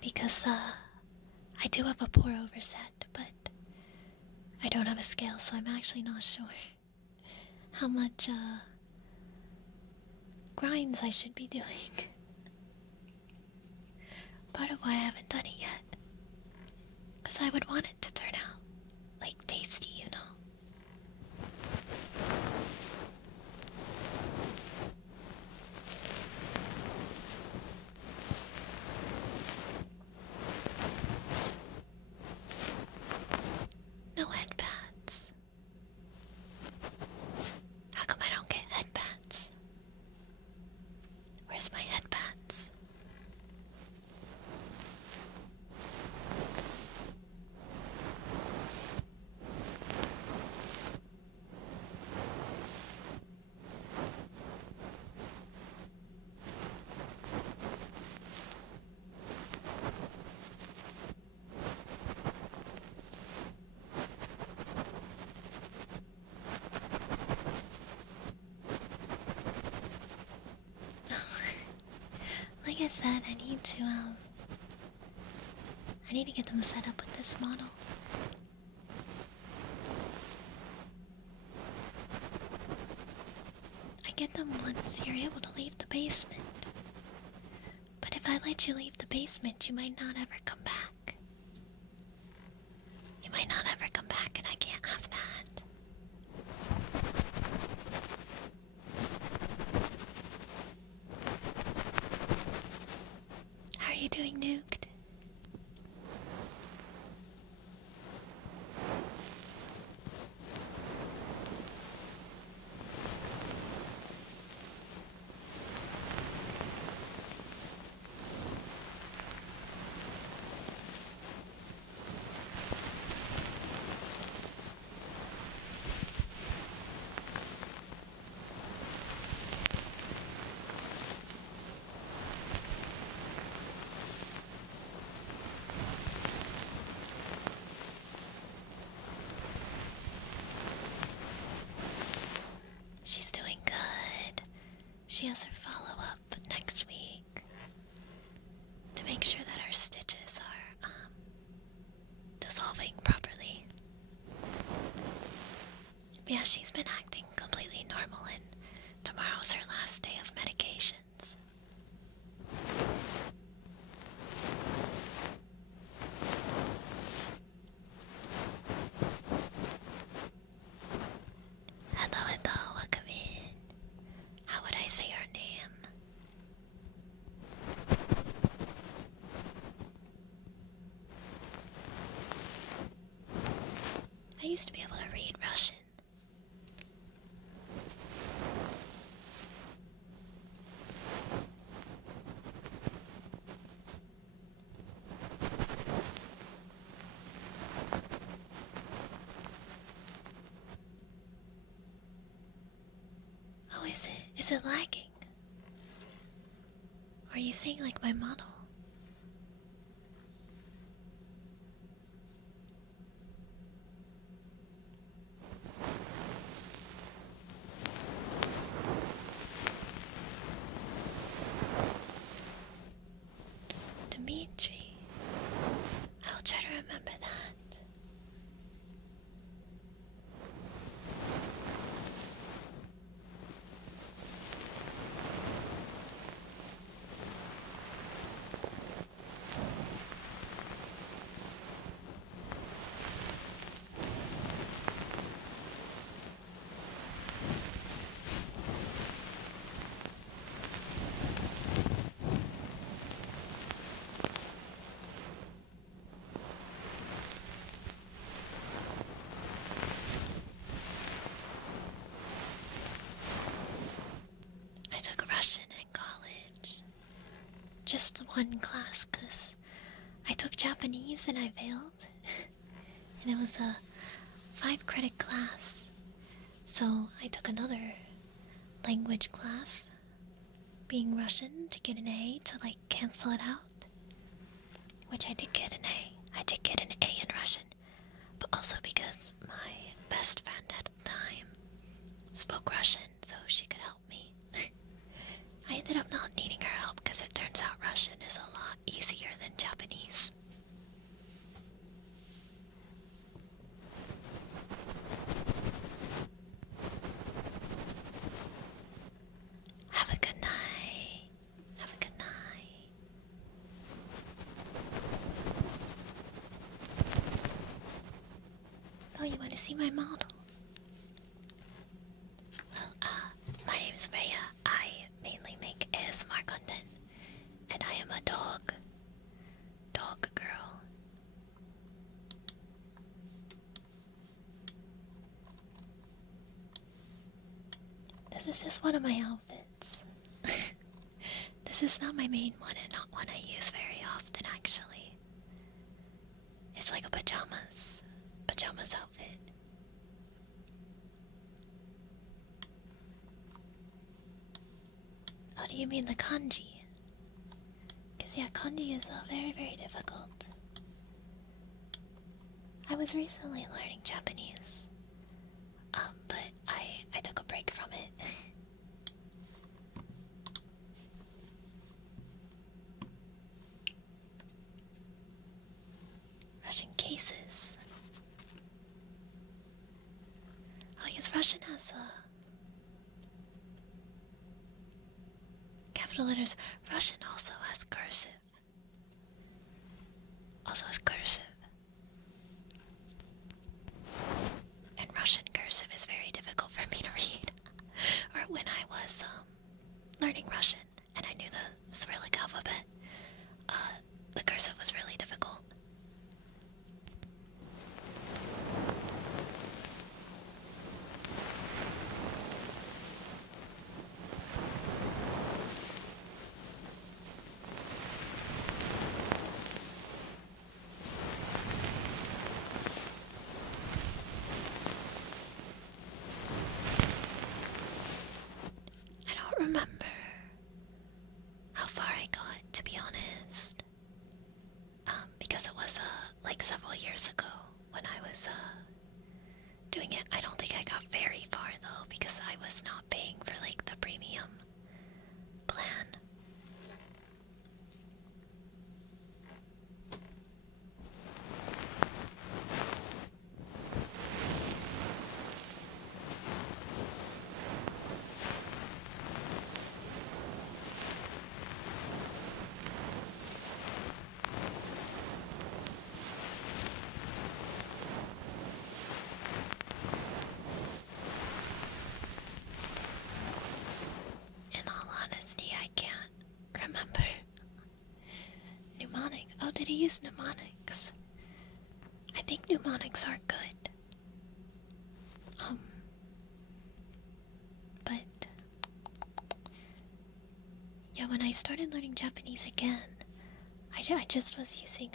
because I do have a pour over set, but I don't have a scale, so I'm actually not sure how much grinds I should be doing. Part of why I haven't done it yet, because I would want it to turn out like tasty, you know. No headpads. How come I don't get headpads? Where's my headpads? Like I said, I need to get them set up with this model. I get them once you're able to leave the basement. But if I let you leave the basement, you might not ever come back. You might not ever come back, and I can't have that. How are you doing, Nuked? she has her follow-up next week to make sure that her stitches are dissolving properly. But yeah, she's been acting completely normal, and tomorrow's her last day of medications. Hello, welcome in. How would I say your name? I used to be able to read Russian. Oh, is it lagging? Or are you saying like my model? Dimitri. I'll try to remember that. I took Russian in college. Just one class, because I took Japanese and I failed. And it was a 5-credit class. So I took another language class, being Russian, to get an A to like cancel it out. Which I did get an A. I did get an A in Russian. But also because my best friend at the time spoke Russian, so she could help me. I ended up not needing her help because it turns out Russian is a lot easier than Japanese. Have a good night. Have a good night. Oh, you want to see my model? Well, my name's Rhea. I mainly make ASMR content, and I am a dog girl. This is just one of my outfits. This is not my main one and not one I use very often, actually. It's like a pajamas outfit. Oh, do you mean the kanji? Because yeah, kanji is very, very difficult. I was recently learning Japanese, but I took a break from it. Russian cases. Oh yes, Russian has capital letters. Russian also has cursive. And Russian cursive is very difficult for me to read. Or when I was learning Russian and I knew the Cyrillic alphabet, the cursive was really difficult. Remember how far I got, to be honest, because it use mnemonics. I think mnemonics are good. But yeah, when I started learning Japanese again, I just was using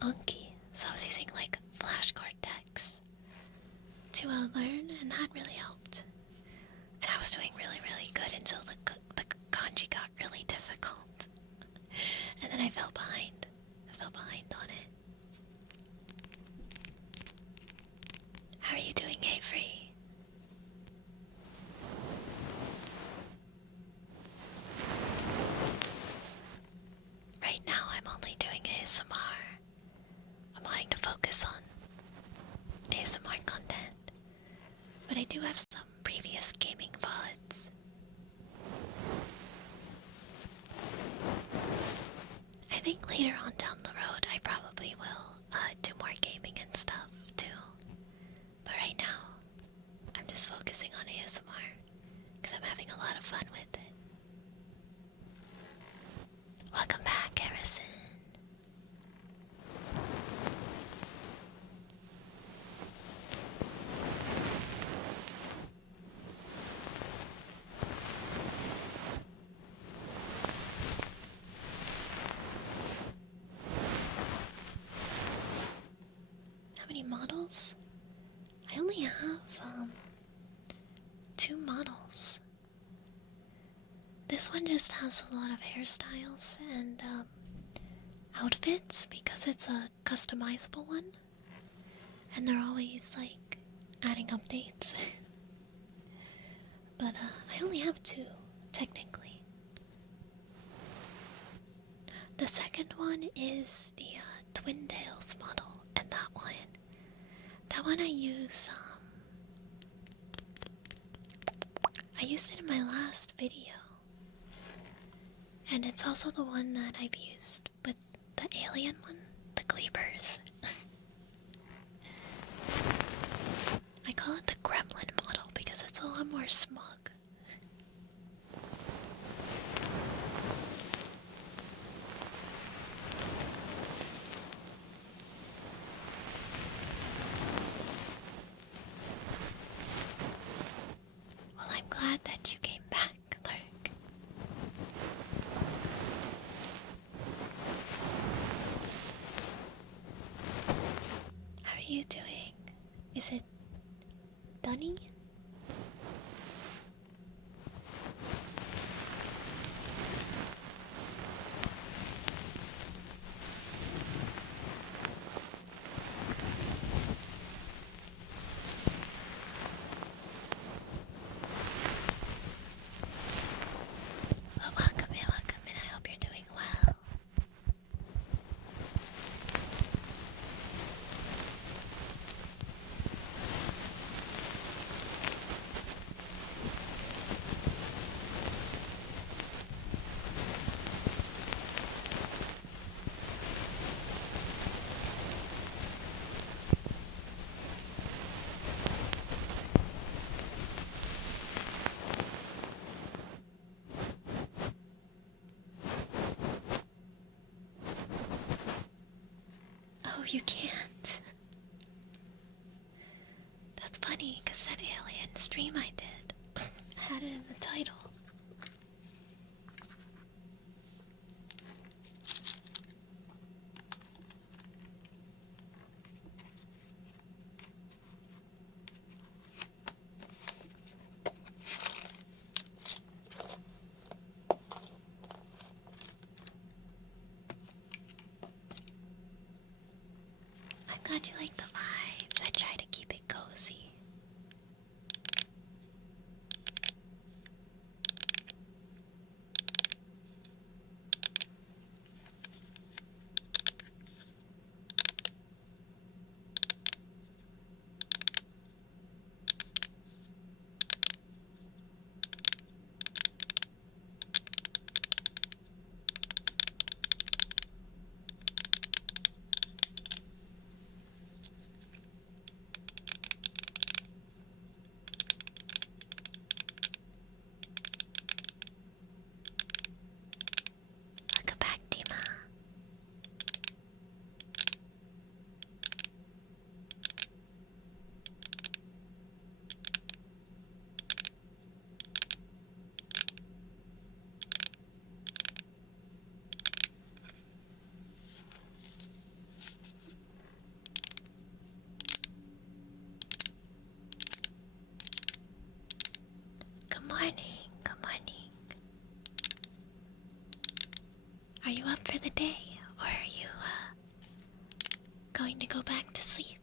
Anki, so I was using like flashcard decks to learn, and that really helped. And I was doing really, really good until the kanji got really difficult, and then I fell behind. I fell behind on it. How are you doing, Avery? Right now, I'm only doing ASMR. I'm wanting to focus on ASMR content, but I do have some previous gaming VODs. I think later on down the road, I probably will do more gaming and stuff too. But right now, I'm just focusing on ASMR because I'm having a lot of fun with it. Welcome back, Harrison. How many models? I only have 2 models. This one just has a lot of hairstyles and outfits because it's a customizable one, and they're always like adding updates. But I only have 2 technically. The second one is the Twin Tails model, and that one I use I used it in my last video. And it's also the one that I've used with the alien one, the Gleepers. I call it the Gremlin model because it's a lot more smug. Well, I'm glad that you came back, Lurk. How are you doing? Is it Dunny? Well, welcome and I hope you're doing well. Oh, you can't. That's funny, because that alien stream I did had it in the title. I'm glad you like the vibes. I try to keep it cozy. Are you up for the day, or are you going to go back to sleep?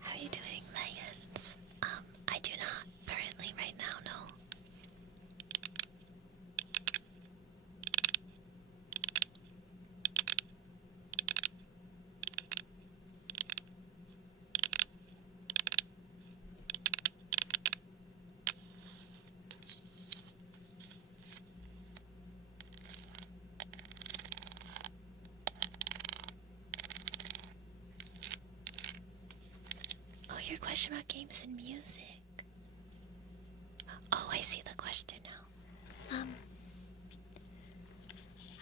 How are you doing, Lions? I do not currently right now, no. Oh, your question about games and music. Oh, I see the question now.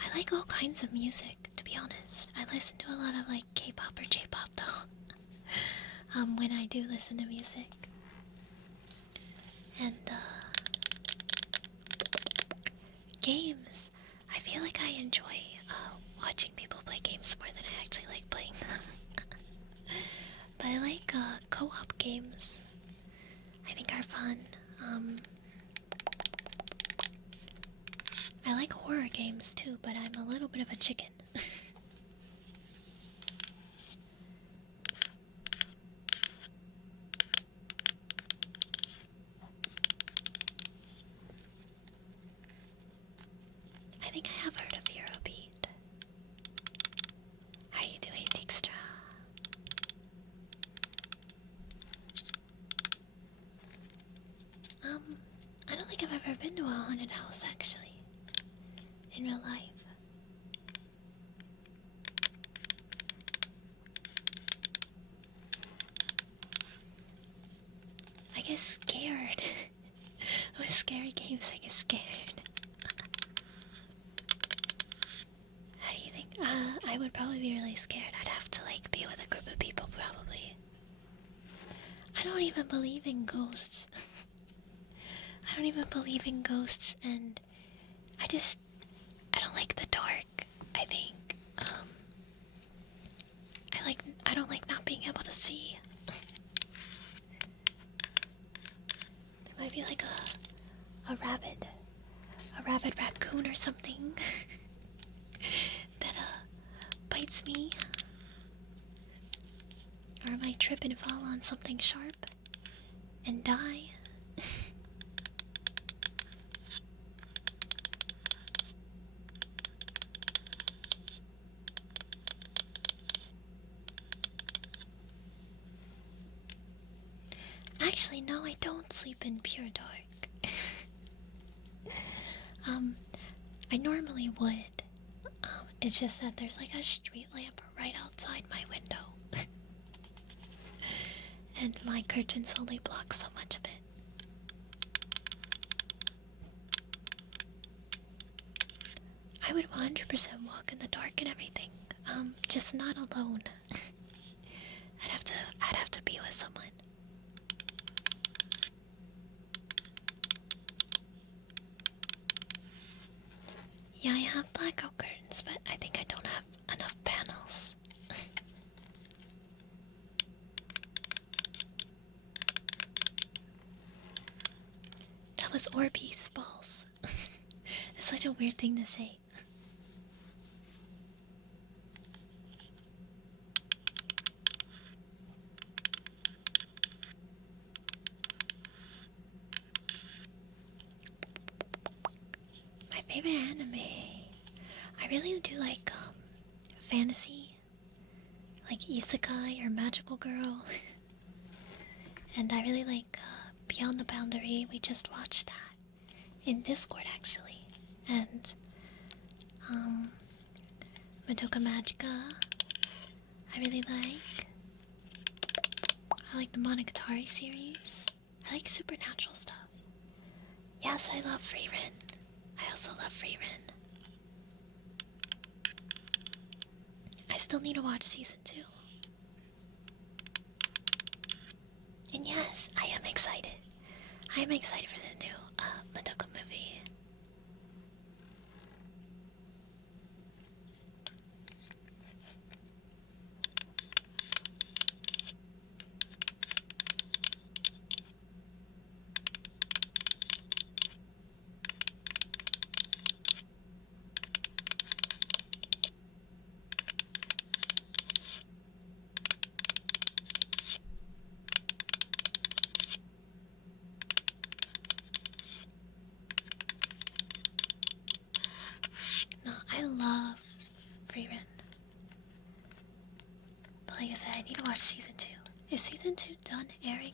I like all kinds of music, to be honest. I listen to a lot of like K-pop or J-pop though. When I do listen to music. And games. I feel like I enjoy watching people play games more than I actually like playing them. But I like co-op games. I think are fun. I like horror games too, but I'm a little bit of a chicken. I think I have heard of Eurobeat. How are you doing, Dijkstra? I don't think I've ever been to a haunted house, actually. In real life. I get scared. With scary games, I get scared. How do you think? I would probably be really scared. I'd have to, like, be with a group of people, probably. I don't even believe in ghosts. I don't even believe in ghosts, and I don't like the dark, I think. I don't like not being able to see. There might be like a rabid raccoon or something that bites me. Or I might trip and fall on something sharp and die. Actually, no, I don't sleep in pure dark. I normally would. It's just that there's like a street lamp right outside my window. And my curtains only block so much of it. I would 100% walk in the dark and everything. Just not alone. I'd have to be with someone. Yeah, I have blackout curtains, but I think I don't have enough panels. That was Orbeez balls. It's such a weird thing to say. My favorite anime. I really do like fantasy, like Isekai or Magical Girl. And I really like Beyond the Boundary. We just watched that in Discord actually. And Madoka Magica. I really like. I like the Monogatari series. I like supernatural stuff. Yes, I love Frieren. I also love Frieren. I still need to watch season 2. And yes, I am excited. I am excited for the new Madoka movie. Is season 2 done airing?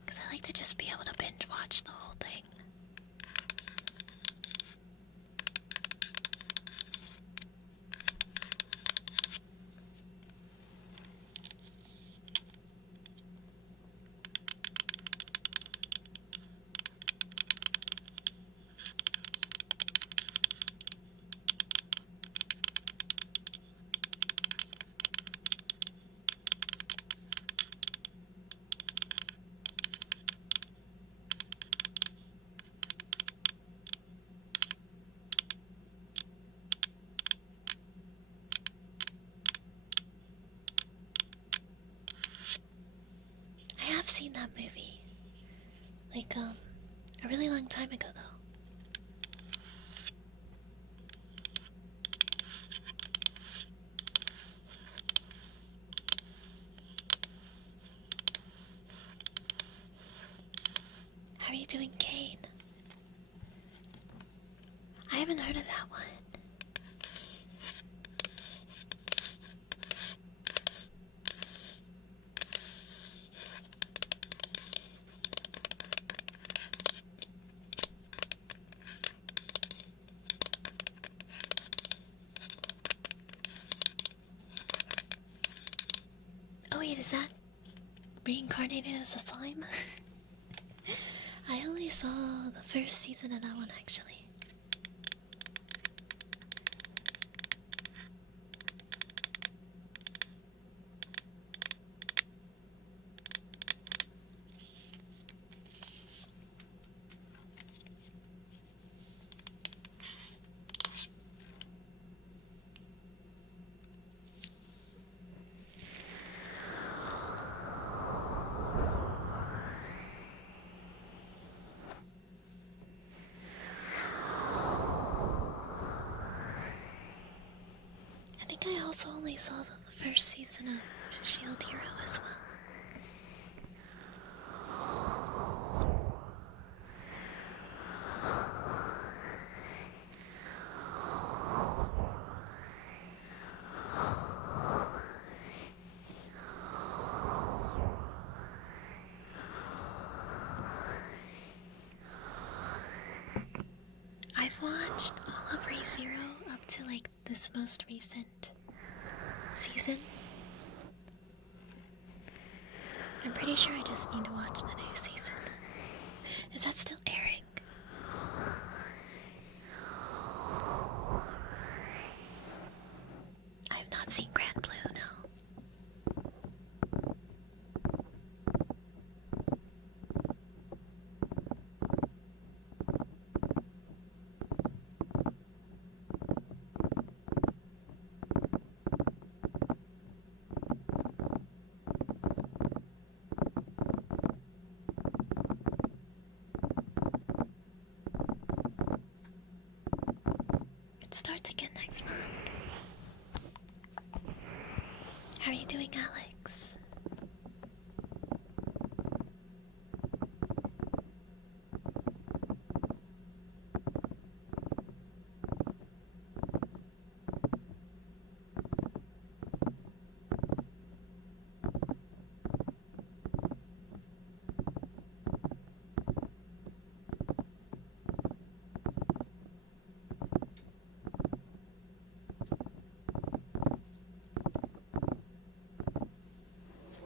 Because I like to just be able to binge watch the whole thing. I have seen that movie. Like, a really long time ago, though. How are you doing, Kane? I haven't heard of that one. Oh wait, is that reincarnated as a slime? I only saw the first season of that one, actually. I think I also only saw the first season of Shield Hero as well. I've watched all of ReZero up to like this most recent season. I'm pretty sure I just need to watch the new season. Is that still airing? I have not seen Grand Blue, no. It starts again next month. How are you doing, Alex?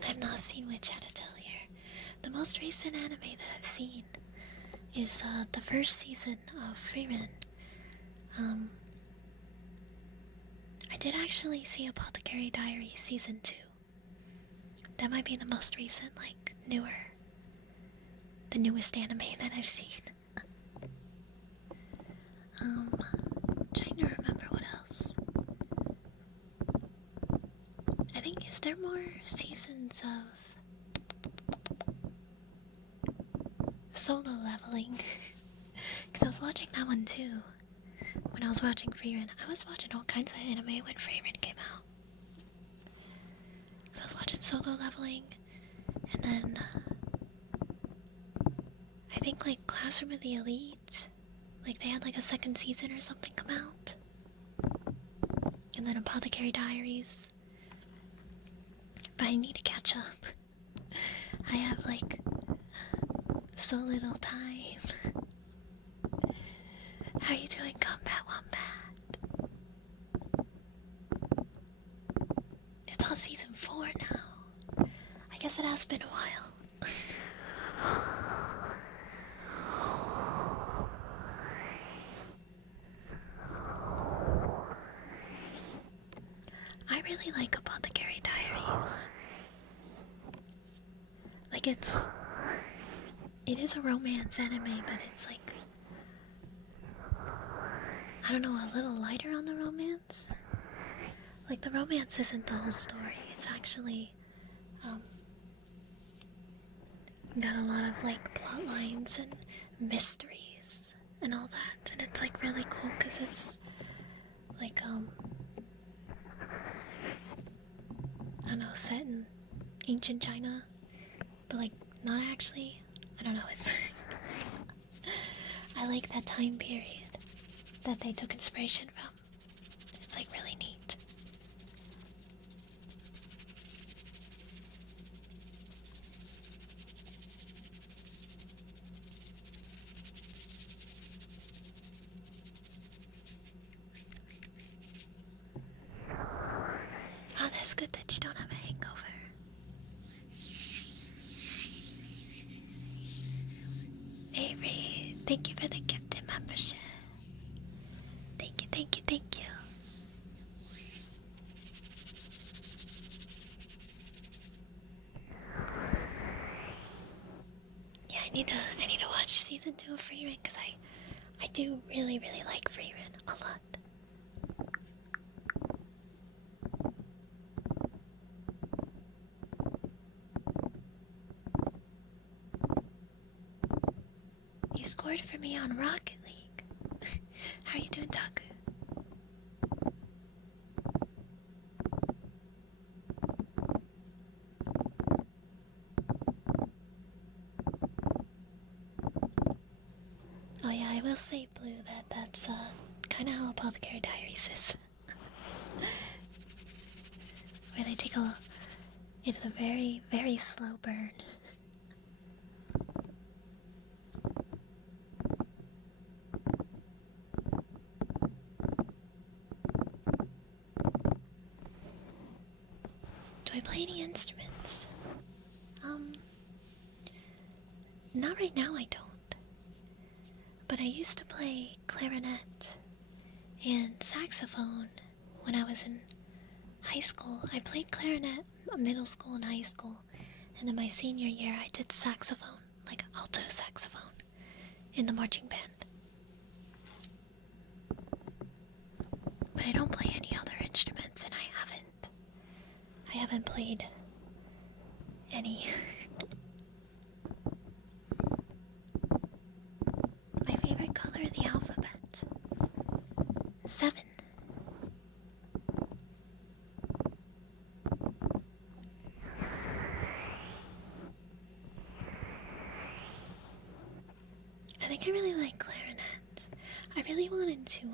I've not seen Witch at Atelier. The most recent anime that I've seen is the first season of Freeman. I did actually see Apothecary Diary season 2. That might be the most recent, like, the newest anime that I've seen. Trying to remember what else. I think, is there more seasons of Solo Leveling? Because I was watching that one too. When I was watching Freeman, I was watching all kinds of anime when Freeman came out. So I was watching Solo Leveling, and then I think like Classroom of the Elite, like they had like a second season or something come out. And then Apothecary Diaries. But I need to catch up. I have like so little time. How are you doing, Combat Wombat? It's on season 4 now. I guess it has been a while. I really like Apothecary Diaries. Like it is a romance anime, but it's like, I don't know, a little lighter on the romance. Like the romance isn't the whole story. It's actually got a lot of like plot lines and mysteries and all that, and it's like really cool because it's like I don't know, set in ancient China, but like not actually. I don't know, it's I like that time period that they took inspiration from. It's like really neat. Oh, that's good that you don't have a hangover. Avery, thank you for the gifted membership. Thank you, thank you, thank you. Yeah, I need to watch season 2 of Free Reign because I do really like Free Reign a lot. You scored for me on Rocket League. How are you doing, Taku? Oh yeah, I will say, Blue, that's kind of how Apothecary Diaries is. Where they take it's a very slow burn. Do I play any instruments? Not right now, I don't. But I used to play clarinet and saxophone when I was in high school. I played clarinet middle school and high school, and then my senior year I did saxophone, like alto saxophone, in the marching band. But I don't play any other instruments, and I haven't played any. My favorite color of the alphabet. 7. I think I really like clarinet. I really wanted to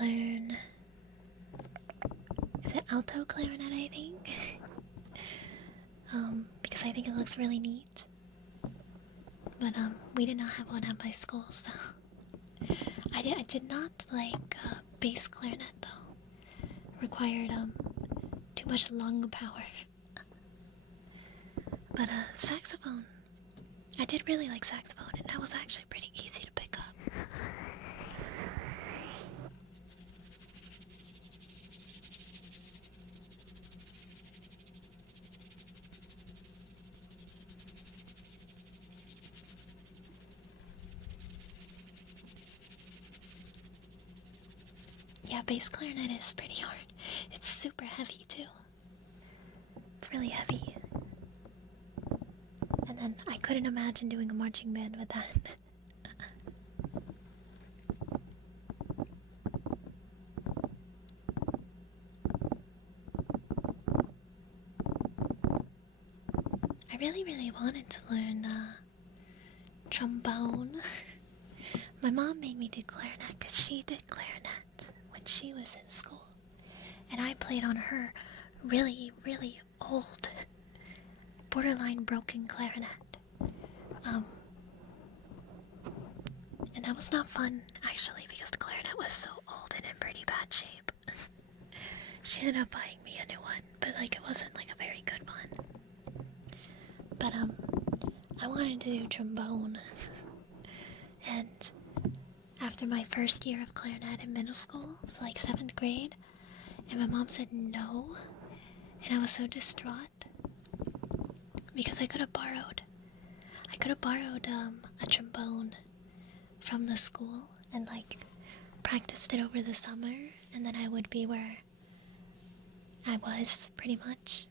learn, is it alto clarinet, I think? Because I think it looks really neat. But we did not have one at my school, so I did not like bass clarinet though. Required too much lung power. But saxophone, I did really like saxophone, and that was actually pretty easy to pick up. Yeah, bass clarinet is pretty hard. It's super heavy too. It's really heavy. And then I couldn't imagine doing a marching band with that. I really wanted to learn trombone. My mom made me do clarinet because she did clarinet when she was in school. And I played on her really, really old, borderline broken clarinet. And that was not fun, actually, because the clarinet was so old and in pretty bad shape. She ended up buying me a new one, but like it wasn't like a very good one. But I wanted to do trombone. And after my first year of clarinet in middle school, so like 7th grade, and my mom said no, and I was so distraught because I could have borrowed a trombone from the school and like practiced it over the summer, and then I would be where I was pretty much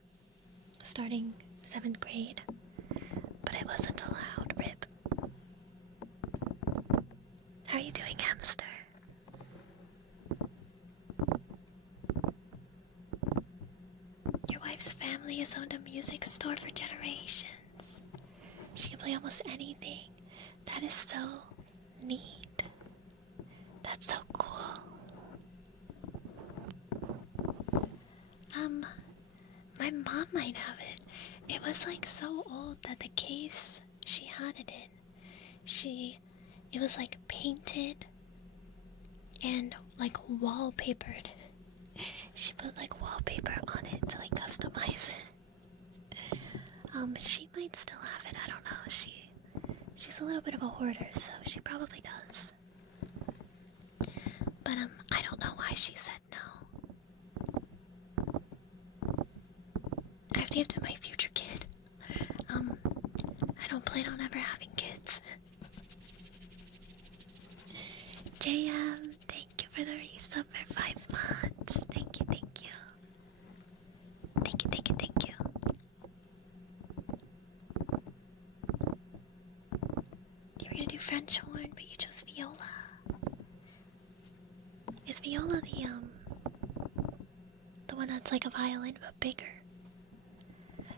starting 7th grade, but I wasn't allowed. Rip. How are you doing, hamster? Your wife's family has owned a music store for generations. She can play almost anything. That is so neat. That's so cool. My mom might have it. It was like so old that the case she had it in, it was like painted and like wallpapered. She put like wallpaper on it to like customize it. She might still have it, I don't know. She's a little bit of a hoarder, so she probably does. But I don't know why she said no. I have to give to my future kid. I don't plan on ever having kids. JM, thank you for the resub for 5 months. Thank you, thank you. Thank you, thank you, thank you. You were gonna do French horn, but you chose viola. Is viola the one that's like a violin but bigger?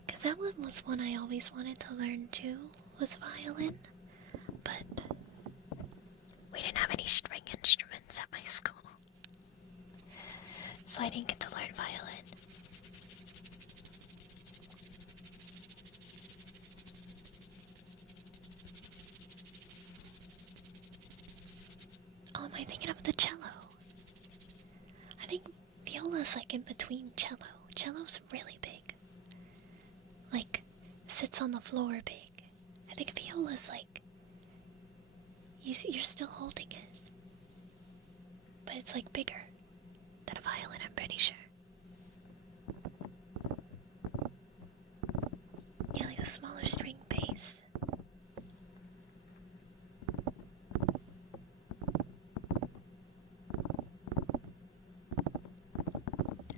Cause that one was one I always wanted to learn too, was violin, but we didn't have any string instruments at my school, so I didn't get to learn violin. Oh, am I thinking of the cello? I think viola's like in between cello. Cello's really big. Like, sits on the floor big. I think viola's like, you're still holding it. But it's like bigger than a violin, I'm pretty sure. Yeah, like a smaller string bass.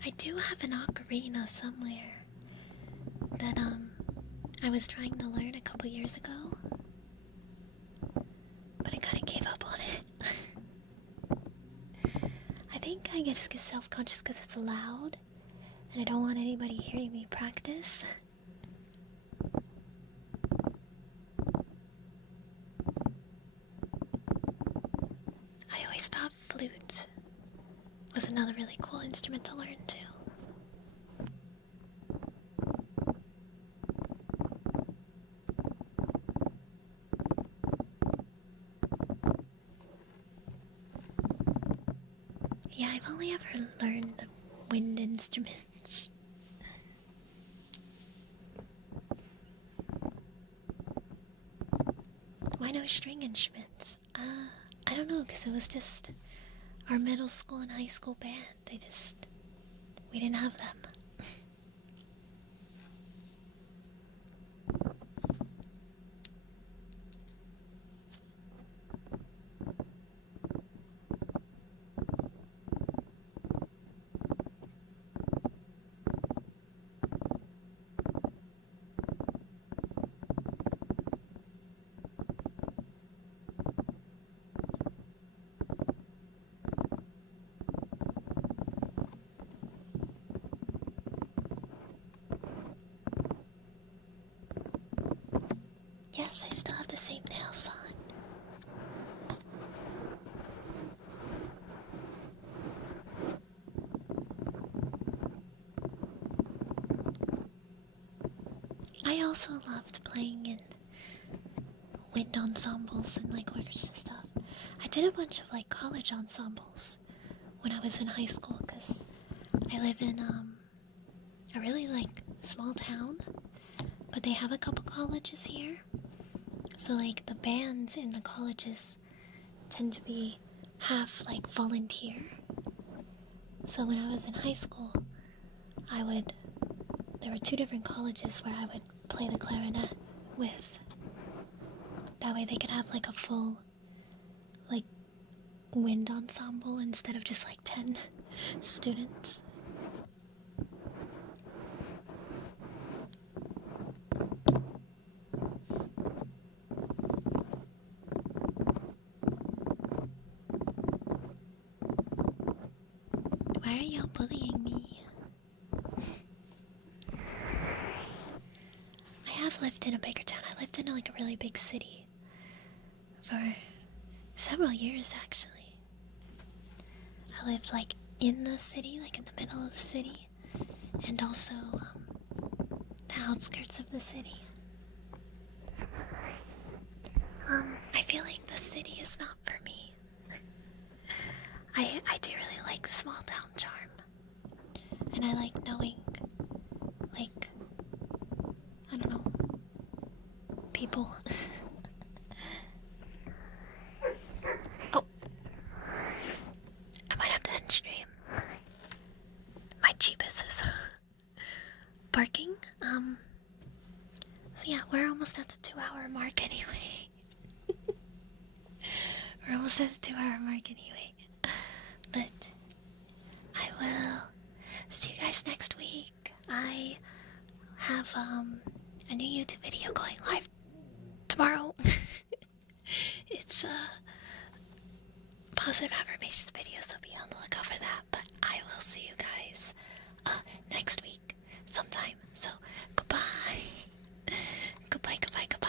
I do have an ocarina somewhere that I was trying to learn a couple years ago, but I kind of gave up on it. I think I just get self-conscious because it's loud and I don't want anybody hearing me practice. I always thought flute was another really cool instrument to learn too. Yeah, I've only ever learned the wind instruments. Why no string instruments? I don't know, because it was just our middle school and high school band. We didn't have them. I also loved playing in wind ensembles and like orchestra stuff. I did a bunch of like college ensembles when I was in high school because I live in a really like small town, but they have a couple colleges here. So like the bands in the colleges tend to be half like volunteer. So when I was in high school, there were 2 different colleges where I would play the clarinet with. That way they could have like a full like wind ensemble instead of just like 10 students. Why are y'all bullying me? I have lived in a bigger town. I lived in like a really big city for several years actually. I lived like in the city, like in the middle of the city, and also the outskirts of the city. I feel like the city is not for me. I do really like small town charm, and I like knowing, like, I don't know, people. Oh, I might have to end stream. My Jeebus is barking. So yeah, we're almost at the 2-hour mark anyway. We're almost at the 2-hour mark anyway. But I will see you guys next week. I have a new YouTube video going live tomorrow. It's positive affirmations video, so be on the lookout for that. But I will see you guys next week sometime. So goodbye. Goodbye, goodbye, goodbye.